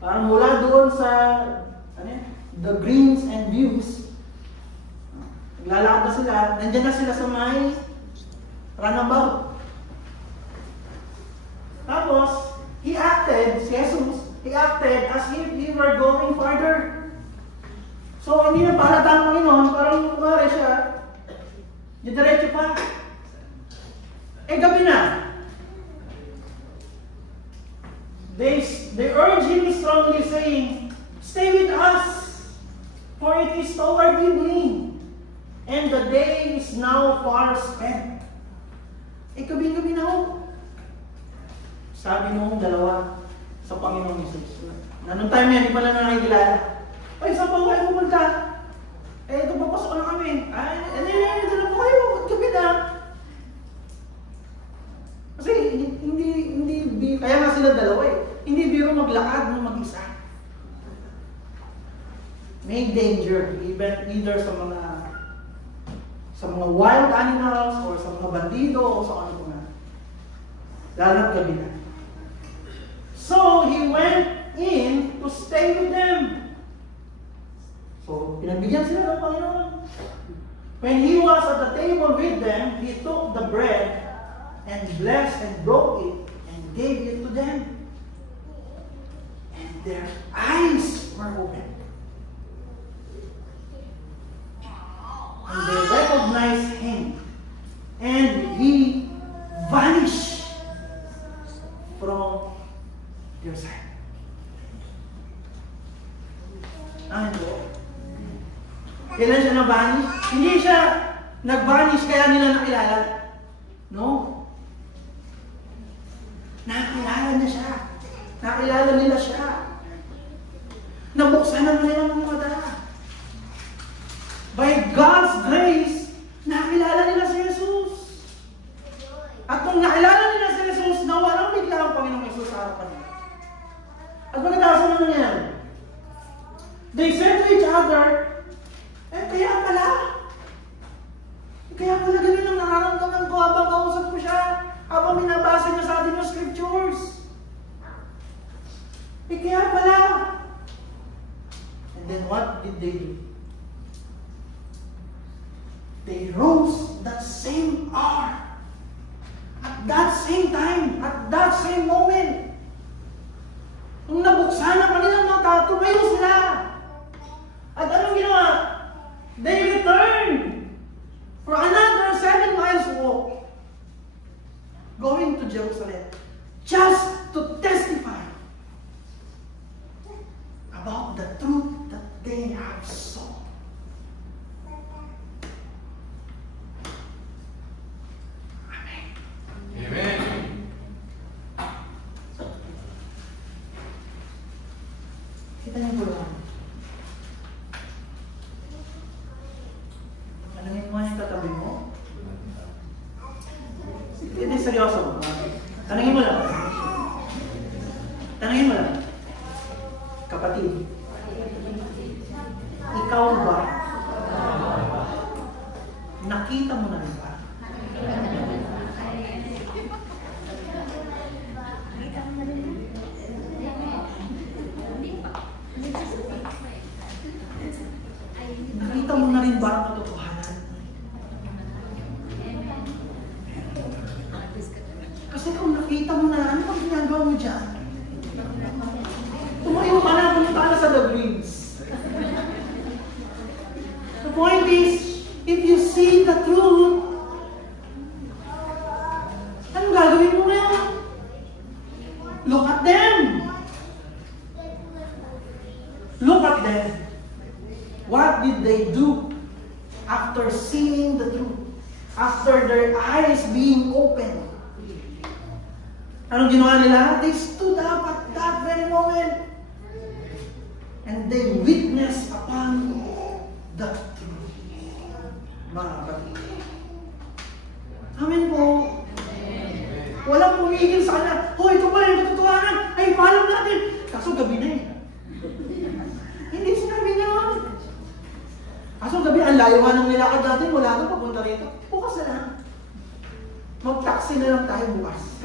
Parang mula doon sa the greens and views, naglalakad na sila, nandiyan na sila sa may runabout. Tapos, si Jesus, he acted as if he were going farther. So, hindi na para tayong Panginoon, parang kumare siya, didiretso pa. Gabi na. They urge him strongly, saying, "Stay with us, for it is toward evening, and the day is now far spent." Gabi-gabi na ho. Sabi nung dalawa sa Panginoong Jesus. Nanong time yan, di pala na nakikilala. Ay, saan pa kayo pumunta? Ito, papasok na kami. Dala po kayo, gabi na. Kasi kaya nga sila dalawa eh. Hindi biro maglakad ng mag-isa. May danger, either sa mga wild animals or sa mga bandido o sa ano na. Lalo't gabi na. So, he went in to stay with them. So, pinagbigyan sila ng Panginoon. When he was at the table with them, he took the bread and blessed and broke it and gave it to them. And their eyes were opened. And they recognized him. And he vanished from their sight. Ano? Kailan siya na-vanish? Hindi siya nag-vanish kaya nila nakilala. No. Nakilala na siya. Nakilala nila siya. Nabuksan na nila ng mata. By God's grace, nakilala nila si Jesus. At kung nakilala nila si Jesus, nawalang bigla ang Panginoong Jesus sa harapan nila. At pagkatapos ano nangyari? They said to each other, kaya pala ganun ang nararamdaman ko habang kausap ko siya, habang binabasa niya sa atin yung scriptures. Kaya pala. And then what did they do? They rose that same hour, at that same time, at that same moment. Nung nabuksan ang kanilang mata, tumayo sila. At anong ginawa? They returned for another 7 miles walk, going to Jerusalem, just to testify about the truth that they have sought. Amen. Amen. Kita niyo po lang. Tanungin mo yung katabi mo. Hindi seryoso. Tanungin mo lang. Tanungin mo lang. Kapatid, ikaw ba? Nakita mo na rin ba? Nakita mo na rin ba ang katotohanan? Kasi kung nakita mo na, ano pang ginagawa mo dyan? Tumayo ka na, pumunta ka na sa The Greens. The point is, if you see the truth, anong gagawin mo ngayon? Look at them. Look at them. What did they do after seeing the truth? After their eyes being opened? Anong ginawa nila? They stood up at that very moment and they witnessed upon the truth. Mga kapatid. Amen po. Walang pumigil sa kanya. Oh, ito pala yung katotohanan. Ay, paalam natin. Kaso gabi na eh. Hindi sinabi niya. Kaso gabi, ang layo nga nung nilakad natin. Wala ka papunta rito. Bukas na lang. Mag-taxi na lang tayo bukas.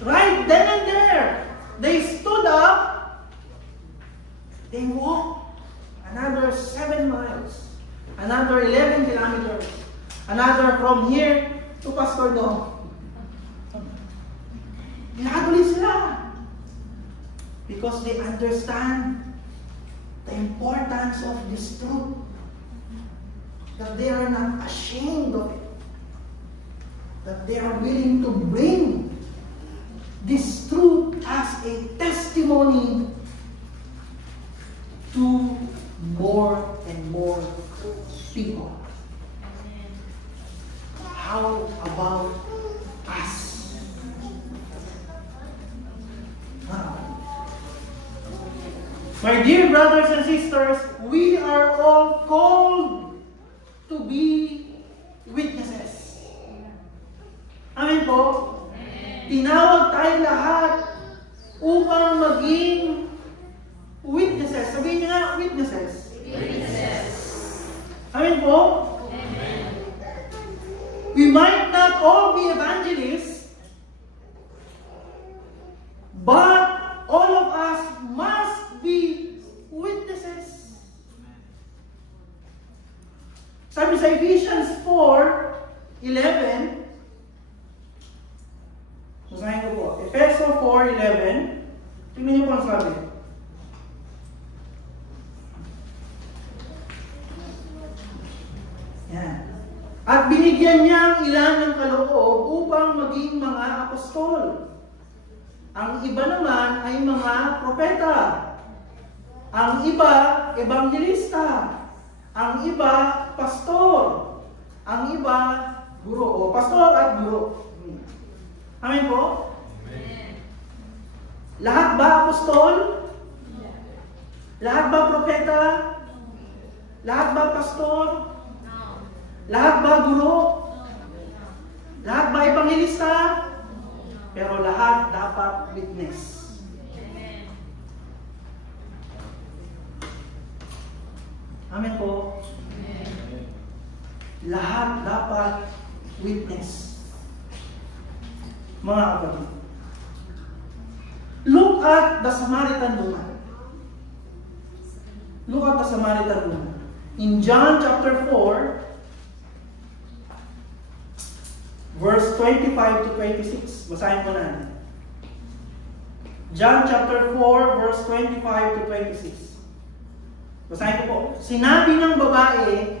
Right then and there, they stood up. They walked another 7 miles. Another 11 kilometers. Another from here to Pastor Dom. Nagatuloy sila. Because they understand the importance of this truth. That they are not ashamed of it. That they are willing to bring this truth as a testimony to more and more people. How about us? My dear brothers and sisters, we are all called to be witnesses. Amen po? Tinawag tayong lahat upang maging witnesses. Sabihin niyo nga, witnesses. Witnesses. Amen po? Amen. We might not all be evangelists, but all of us must be witnesses. Sabi sa Ephesians 4:11, basahin ko po. Efeso 4:11. Tingnan niyo po ang sabi. Yan. At binigyan niya ang ilan ng kaloob upang maging mga apostol. Ang iba naman ay mga propeta. Ang iba, evangelista. Ang iba, pastor. Ang iba, guro. O, pastor at guro. Amen po? Amen. Lahat ba apostol? Lahat ba propeta? Lahat ba pastor? No. Lahat ba guro? No. Lahat ba evangelista? Pero lahat dapat witness. Amen. Amen po? Amen. Lahat dapat witness. Mga kapatid. Look at the Samaritan woman. Look at the Samaritan woman. In John chapter 4, verse 25 to 26. Basahin ko na. John chapter 4, verse 25 to 26. Basahin ko po. Sinabi ng babae,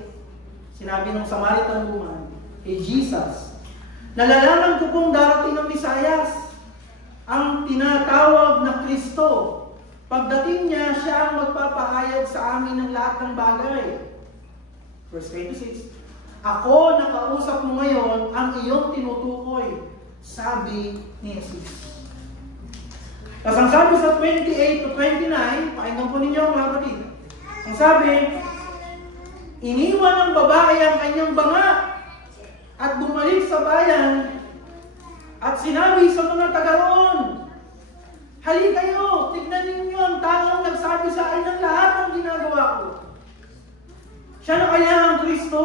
sinabi ng Samaritan woman, kay Jesus, nalalaman ko pong darating ang Mesiyas, ang tinatawag na Kristo. siya ang magpapahayag sa amin ng lahat ng bagay. Verse 26. Ako nakausap mo ngayon ang iyong tinutukoy, sabi ni Jesus. Tapos ang sabi sa 28 to 29, pakinggan po ninyo mga kapatid. Ang sabi, iniwan ng babae ang kanyang banga at bumalik sa bayan at sinabi sa mga taga roon, hali kayo, tignan ninyo ang taong nagsabi sa akin ng lahat ng ginagawa ko. Siya na kaya ang Kristo?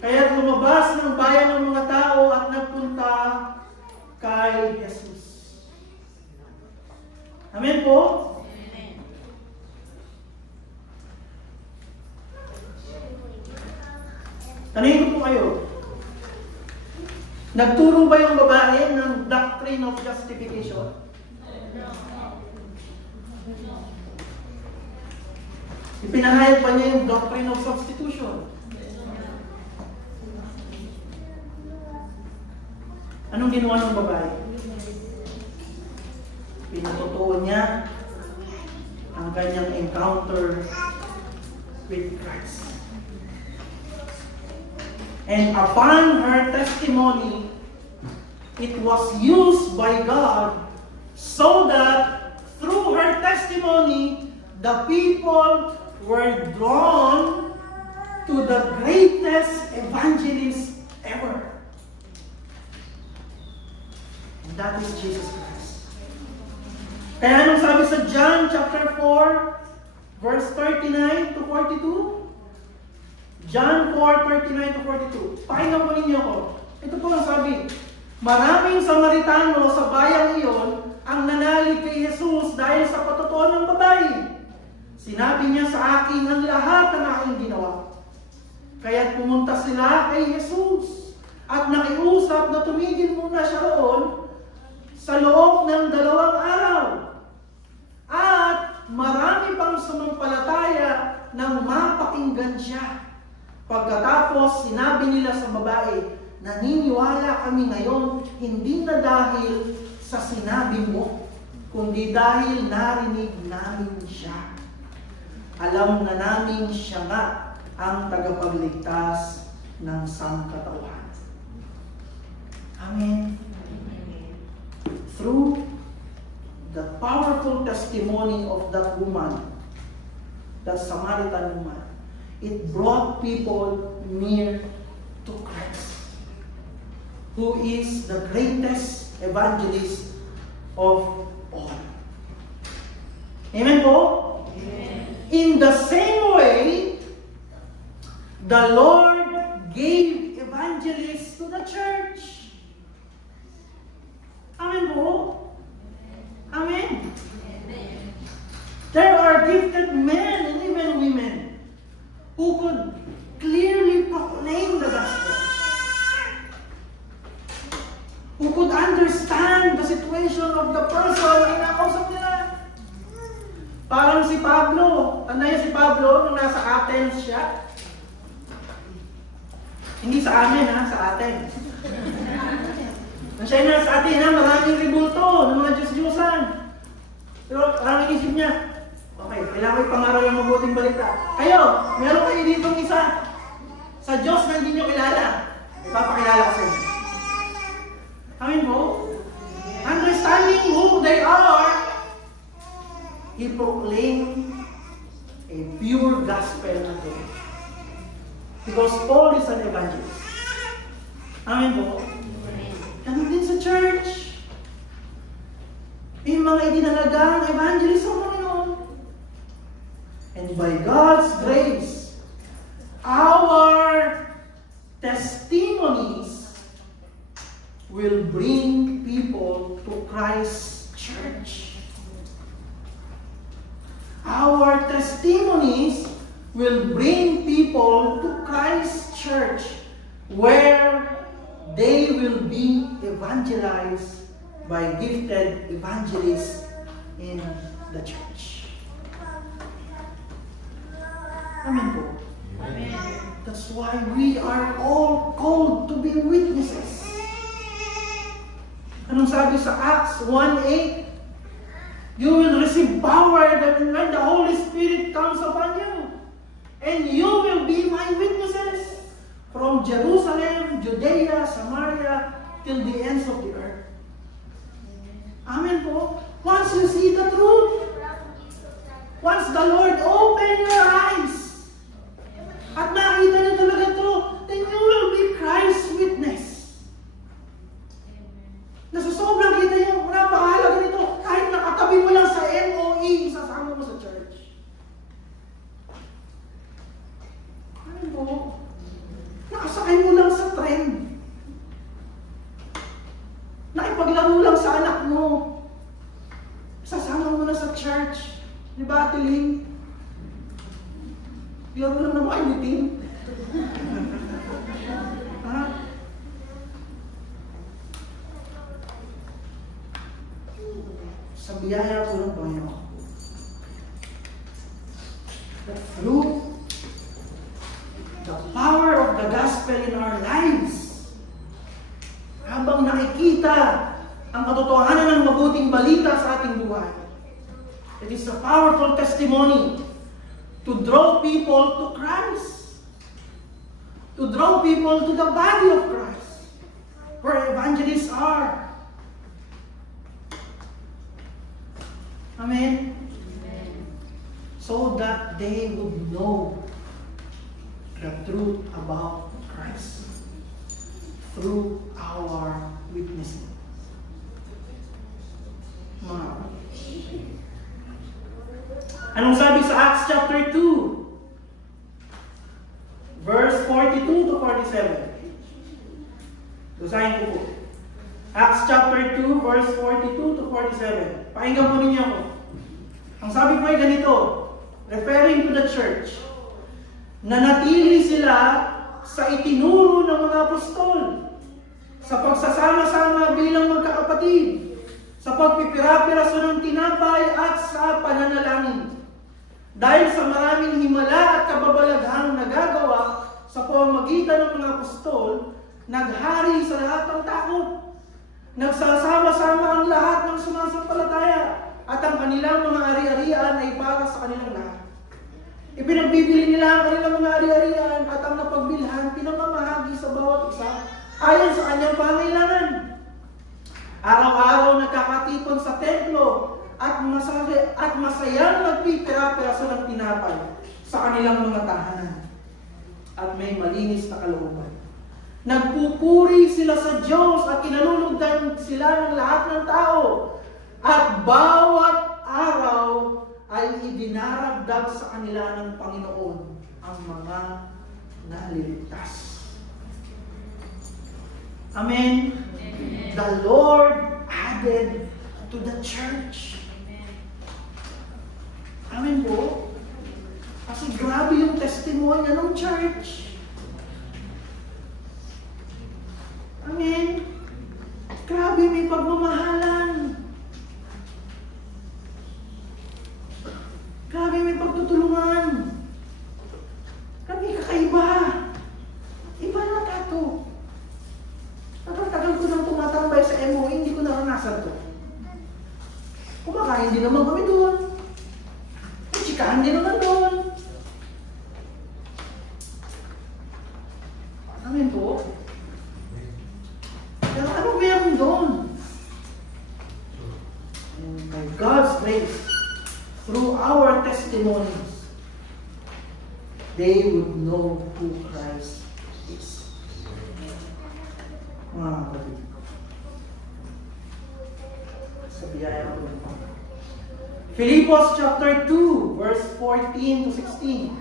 Kaya lumabas ng bayan ng mga tao at nagpunta kay Jesus. Amen po? Amen. Tanungin ko po kayo, nagturo ba yung babae ng doctrine of justification? Ipinahayag pa niya yung doctrine of substitution. Anong ginawa ng babae? Pinatutuon niya ang kanyang encounter with Christ. And upon her testimony, it was used by God so that through her testimony, the people were drawn to the greatest evangelist ever. And that is Jesus Christ. Kaya anong sabi sa John chapter 4, verse 39 to 42? John 4:39 to 42. Pakinggan po ninyo ko. Ito po ang sabi. Maraming Samaritano sa bayang iyon ang nanalig kay Jesus dahil sa patutuan ng babae. Sinabi niya sa akin ang lahat ng aking ginawa. Kaya't pumunta sila kay Jesus at nakiusap na tumigil muna siya roon sa loob ng 2 araw. At marami pang sumampalataya nang mapakinggan siya. Pagkatapos, sinabi nila sa babae, naniniwala kami ngayon, hindi na dahil sa sinabi mo, kundi dahil narinig namin siya. Alam na namin siya nga ang tagapagligtas ng sangkatauhan. Amen. Through the powerful testimony of that woman, that Samaritan woman, it brought people near to Christ, who is the greatest evangelist of all. Amen po? Amen. In the same way, the Lord gave evangelists to the church. Amen po? Amen. There are gifted men and even women who could clearly proclaim the gospel, who could understand the situation of the person na kinakausap nila. Parang si Pablo, tanda niyo si Pablo nung nasa Athens siya? Hindi sa amin ha, sa Athens. Nung siya yung nasa Athens, maraming ribulto ng mga Diyos-Diyosan. Pero parang inisip niya, okay, kailangan ko ipangaral ng mabuting balita. Kayo, meron kayo ditong isa. Sa Diyos na hindi nyo kilala. Ipapakilala ko sa inyo. Amen po? Understanding who they are, he proclaimed a pure gospel na to. Because Paul is an evangelist. Amen po? Ganun din sa church. Yung mga idinalagang evangelist ang Panginoon. And by God's grace, our testimonies will bring people to Christ's church. Our testimonies will bring people to Christ's church, where they will be evangelized by gifted evangelists in the church. Amen po. Amen. That's why we are all called to be witnesses. Anong sabi sa Acts 1:8? You will receive empowered when the Holy Spirit comes upon you. And you will be my witnesses from Jerusalem, Judea, Samaria, till the ends of the earth. Amen po. Once you see the truth, once the Lord open your eyes, at nakita niyo talaga ito, then you will be Christ's witness. Nasa sobrang kita niyo, napakahalaga nito, kahit nakatabi mo lang sa MOE, isasama mo sa church. Ano po? Nakasakay mo lang sa trend. Nakipaglaro lang sa anak mo. Sasama mo na sa church. Di ba, Ate Lynn? Laro lang na makalitin. Ha? Sa biyaya ko ng Panginoon. Through the power of the gospel in our lives, habang nakikita ang katotohanan ng mabuting balita sa ating buhay, it is a powerful testimony to draw people to Christ, to draw people to the body of Christ, where evangelists are. Amen? So that they would know the truth about Christ through our witnessing. Anong sabi sa Acts chapter 2? Verse 42 to 47. Basahin ko po. Acts chapter 2, verse 42 to 47. Pakinggan po ninyo ako. Ang sabi po ay ganito, referring to the church, nanatili sila sa itinuro ng mga apostol, sa pagsasama-sama bilang magkakapatid, sa pagpipira-piraso ng tinapay at sa pananalangin. Dahil sa maraming himala at kababalaghang nagagawa sa pamamagitan ng mga apostol, naghari sa lahat ng takot. Nagsasama-sama ang lahat ng sumasampalataya at ang kanilang mga ari-arian ay para sa kanilang lahat. Ipinagbibili nila ang kanilang mga ari-arian at ang napagbilhan pinamamahagi sa bawat isa ayon sa kanyang pangailangan. Araw-araw nagkakatipon sa templo at masayang nagpipira-piraso ng tinapay sa kanilang mga tahanan at may malinis na kalooban. Nagpupuri sila sa Diyos at kinalulugdan sila ng lahat ng tao at bawat araw ay idinaragdag sa kanila ng Panginoon ang mga naliligtas. Amen. Amen. The Lord added to the church. Amen po. Kasi grabe yung testimony ng church. Amen. Grabe, may pagmamahalan. Grabe, may pagtutulungan. Grabe, kakaiba. Iba na tato. Tagal ko nang tumatambay sa MOE, hindi ko naranasan to. Kumakain din naman kami doon. Chikahan din naman doon. Amen po. Pero ano meron doon? By God's grace, through our testimonies, they would know who Christ is. Mga kapatid. Sa biyaya ko. Philippians chapter 2, verse 14 to 16.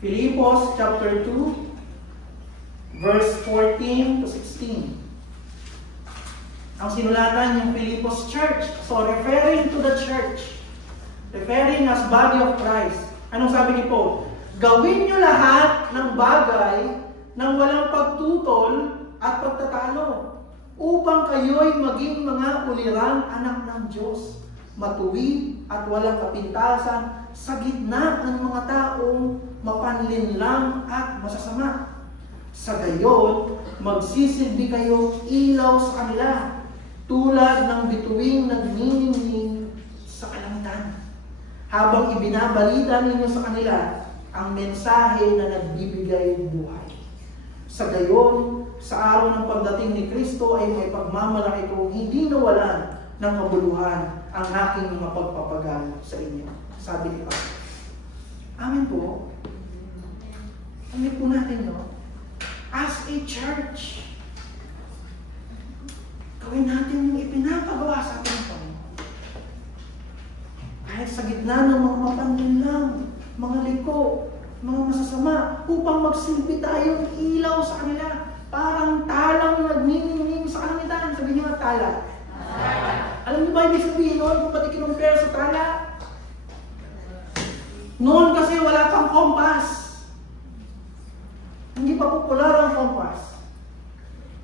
Philippians chapter 2, verse 14 to 16. Ang sinulatan yung Philippians church. So, referring to the church. Referring as body of Christ. Anong sabi niyo po? Gawin niyo lahat ng bagay ng walang pagtutol at pagtatalo upang kayo'y maging mga ulirang anak ng Diyos, matuwid at walang kapintasan sa gitna ng mga taong mapanlinlang at masasama. Sa gayon, magsisilbi kayo ilaw sa kanila, tulad ng bituing nagniningning habang ibinabalita ninyo sa kanila ang mensahe na nagbibigay buhay. Sa gayon, sa araw ng pagdating ni Kristo ay may pagmamalaki kong hindi nawalan ng kabuluhan ang aking mapagpapagal sa inyo. Sabi ni Pablo. Amen po. Amin po natin, no? As a church, gawin natin yung ipinapagawa sa ating Panginoon. Kahit sa gitna ng mga mapanlinlang, mga liko, mga masasama, upang magsilbi tayong ilaw sa kanila. Parang talang nagniningning sa kalangitan. Sabihin niyo nga tala. Alam niyo ba ibig sabihin noon kung pati kinumpare sa tala? Noon kasi wala pang kompas. Hindi pa popular ang kompas.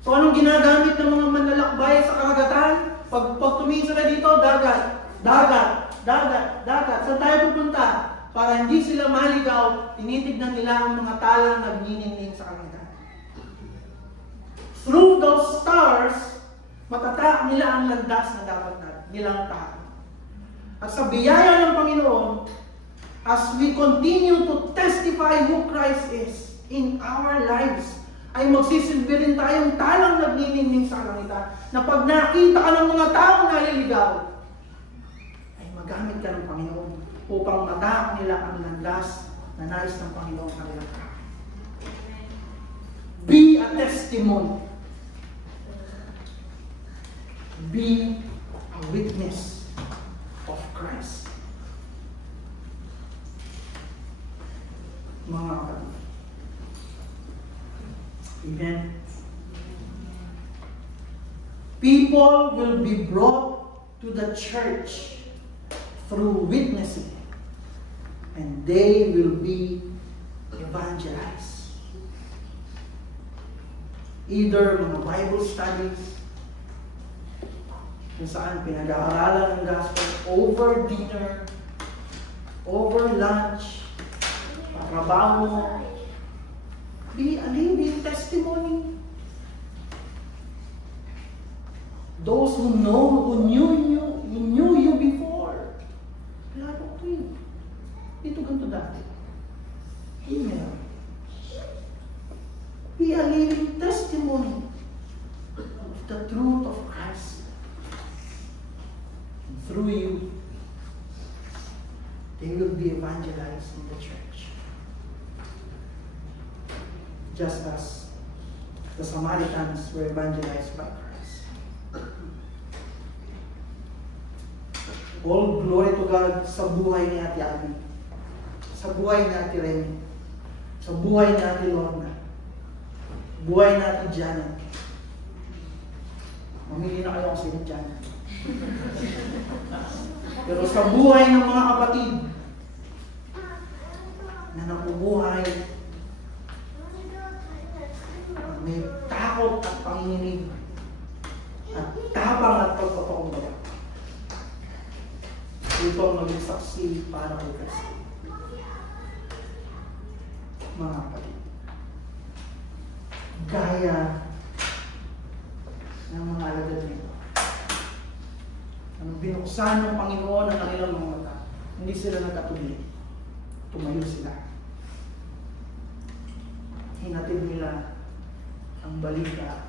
So anong ginagamit ng mga manlalakbay sa karagatan? Pag tumingin sila dito, dagat. Saan tayo pupunta? Para hindi sila maligaw, tinitignan nila ang mga talang nagniningning sa kalangitan. Through those stars, matata nila ang landas na dapat nilang tahan. At sa biyaya ng Panginoon, as we continue to testify who Christ is in our lives, ay magsisilbi rin tayong talang nagniningning sa kalangitan, na pag nakita ka ng mga taong naliligaw, ay magamit ka ng Panginoon upang mataak nila ang landas na nais ng Panginoon kanilang tahan. Be a testimony. Be a witness of Christ. Mga kapatid. Amen. People will be brought to the church through witnessing, and they will be evangelized. Either mga Bible studies, kung saan pinag-aaralan ng gospel over dinner, over lunch, trabaho. Be a living testimony. Those who knew you before. Lalo ko yun. Ito ganito dati. Email. Be a living testimony of the truth of Christ. And through you, they will be evangelized in the church. Just as the Samaritans were evangelized by Christ. All glory to God sa buhay ni Ate Abby, sa buhay ni Ate Remy, sa buhay ni Ate Lorna, buhay ni Ate Janet. Mamili na kayo kung sino Janet. Pero sa buhay ng mga kapatid na nabubuhay, may takot at panginginig at tapang at pagpapakumbaba. Ito ang maging saksi para kay Kristo. Mga kapatid, gaya ng mga alagad nito, ang binuksan ng Panginoon ang kanilang mga mata, hindi sila nagkatubili. Tumayo sila. Hinatid nila ang balita,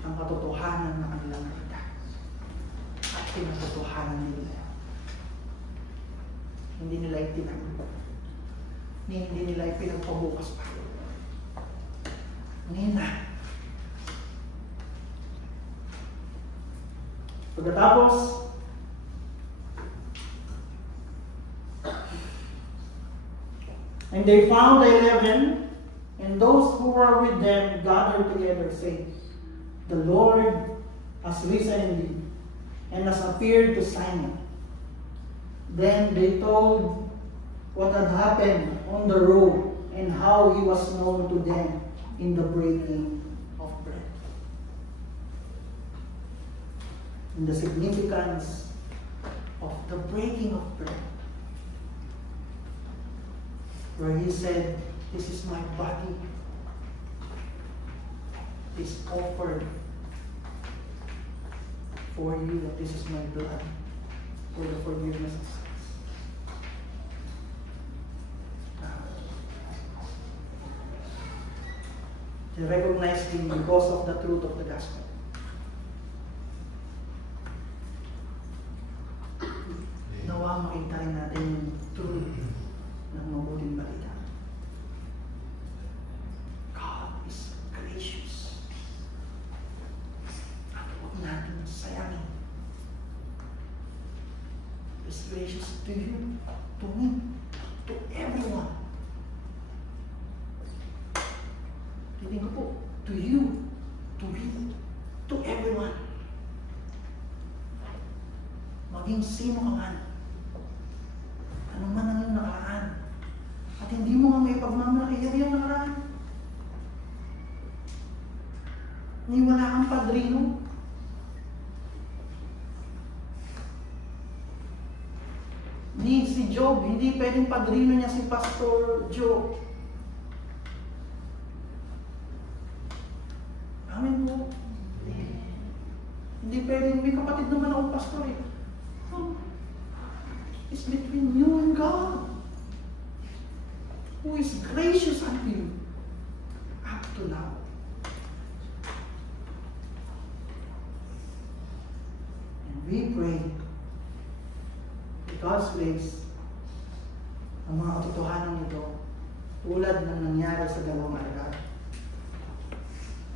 ang katotohanan na kanilang nakita. At pinatotohanan nila. Hindi nila itinago. Hindi nila ipinagpabukas pa. Nina. Pagkatapos, and they found the 11, and those who were with them gathered together, saying, "The Lord has risen indeed, and has appeared to Simon." Then they told what had happened on the road, and how he was known to them in the breaking of bread. And the significance of the breaking of bread, where he said, "This is my body, is offered for you. This is my blood for the forgiveness of sins." They recognize Him because of the truth of the gospel. Nawa makita rin natin yung truth ng mabuting balita. God is gracious. At huwag natin sayangin. He is gracious to you, to me, to everyone. Titingin ko po, to you, to me, to everyone. Maging sino ka man, ano man ang iyong nakaraan, at hindi mo nga may pagmamalaki yung nakaraan. Ni wala kang padrino. Ni si Job, hindi pwedeng padrino niya si Pastor Job. Amen po. Hindi pwedeng, may kapatid naman akong pastor eh. It's between you and God, who is gracious unto you up to now. And we pray, with God's grace, ang mga katotohanan nito, tulad ng nangyari sa dalawang alagad,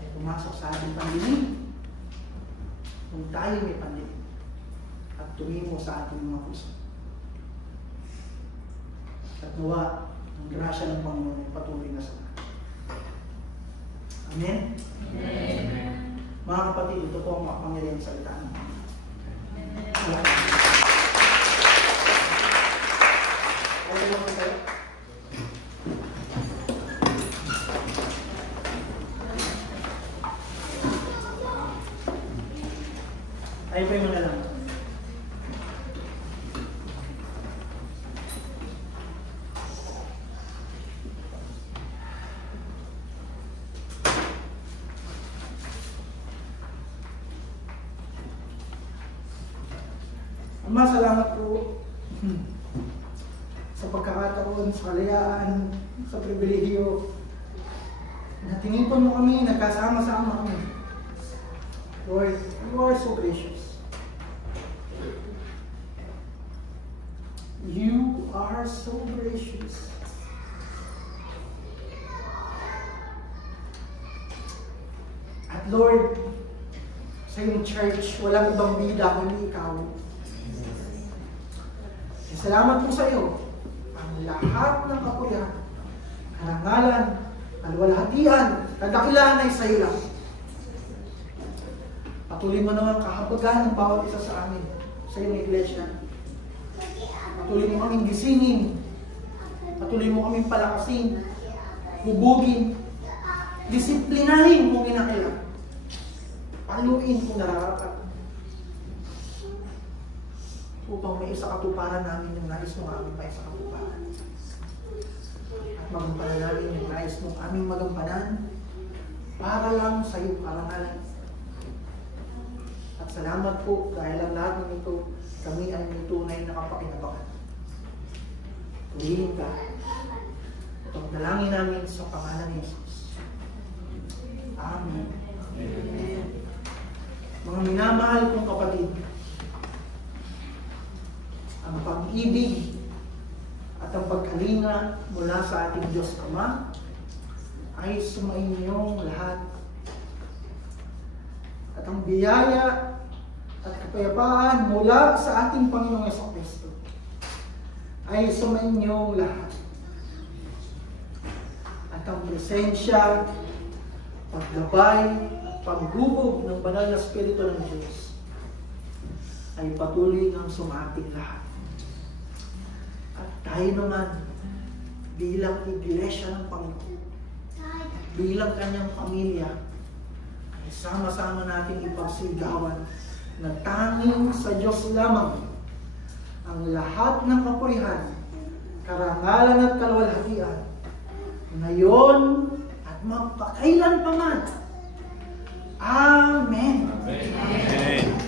ay pumasok sa ating pandinig kung tayo may pandinig at tumimo sa ating mga puso. At nawa, ang grasya ng Panginoon ay patuloy na sa atin. Amen? Amen. Mga kapatid, ito po ang makapangyarihang salita ng Panginoon. Okay lang po tayo? Ayun po yung mga lang. Ama, salamat po sa pagkakataon, sa kalayaan, sa pribilehiyo na tinipon mo kami, nagkasama-sama kami. Lord, you are so gracious. You are so gracious. At Lord, sa iyong church, walang ibang bida kundi ikaw. Salamat po sa iyo. Ang lahat ng kapurihan, karangalan, kaluwalhatian, kadakilaan ay sa iyo lang. Patuloy mo naman kahabagan ng bawat isa sa amin sa iyong iglesia. Patuloy mo kaming gisingin. Patuloy mo kaming palakasin, hubugin, disiplinahin kung kinakailangan. Paluin kung nararapat. Upang may isa katuparan namin yung nais mong aming pa isa katuparan. At magampanan namin yung nais mong aming magampanan para lang sa iyong karangalan. At salamat po dahil ang lahat ng ito, kami ay may tunay na kapakinabangan. Tuwing ka. Itong dalangin namin sa pangalan ni Jesus. Amen. Amen. Mga minamahal kong kapatid, ang pag-ibig at ang pagkalinga mula sa ating Diyos Ama ay sumainyong lahat. At ang biyaya at kapayapaan mula sa ating Panginoong Jesucristo ay sumainyong lahat. At ang presensya, paggabay, at paghubog ng banal na Espiritu ng Diyos ay patuloy ng sumating lahat. At tayo naman, bilang iglesia ng Panginoon, bilang kanyang pamilya, ay sama-sama natin ipagsigawan na tanging sa Diyos lamang ang lahat ng kapurihan, karangalan at kaluwalhatian, ngayon at magpakailan pa man. Amen. Amen.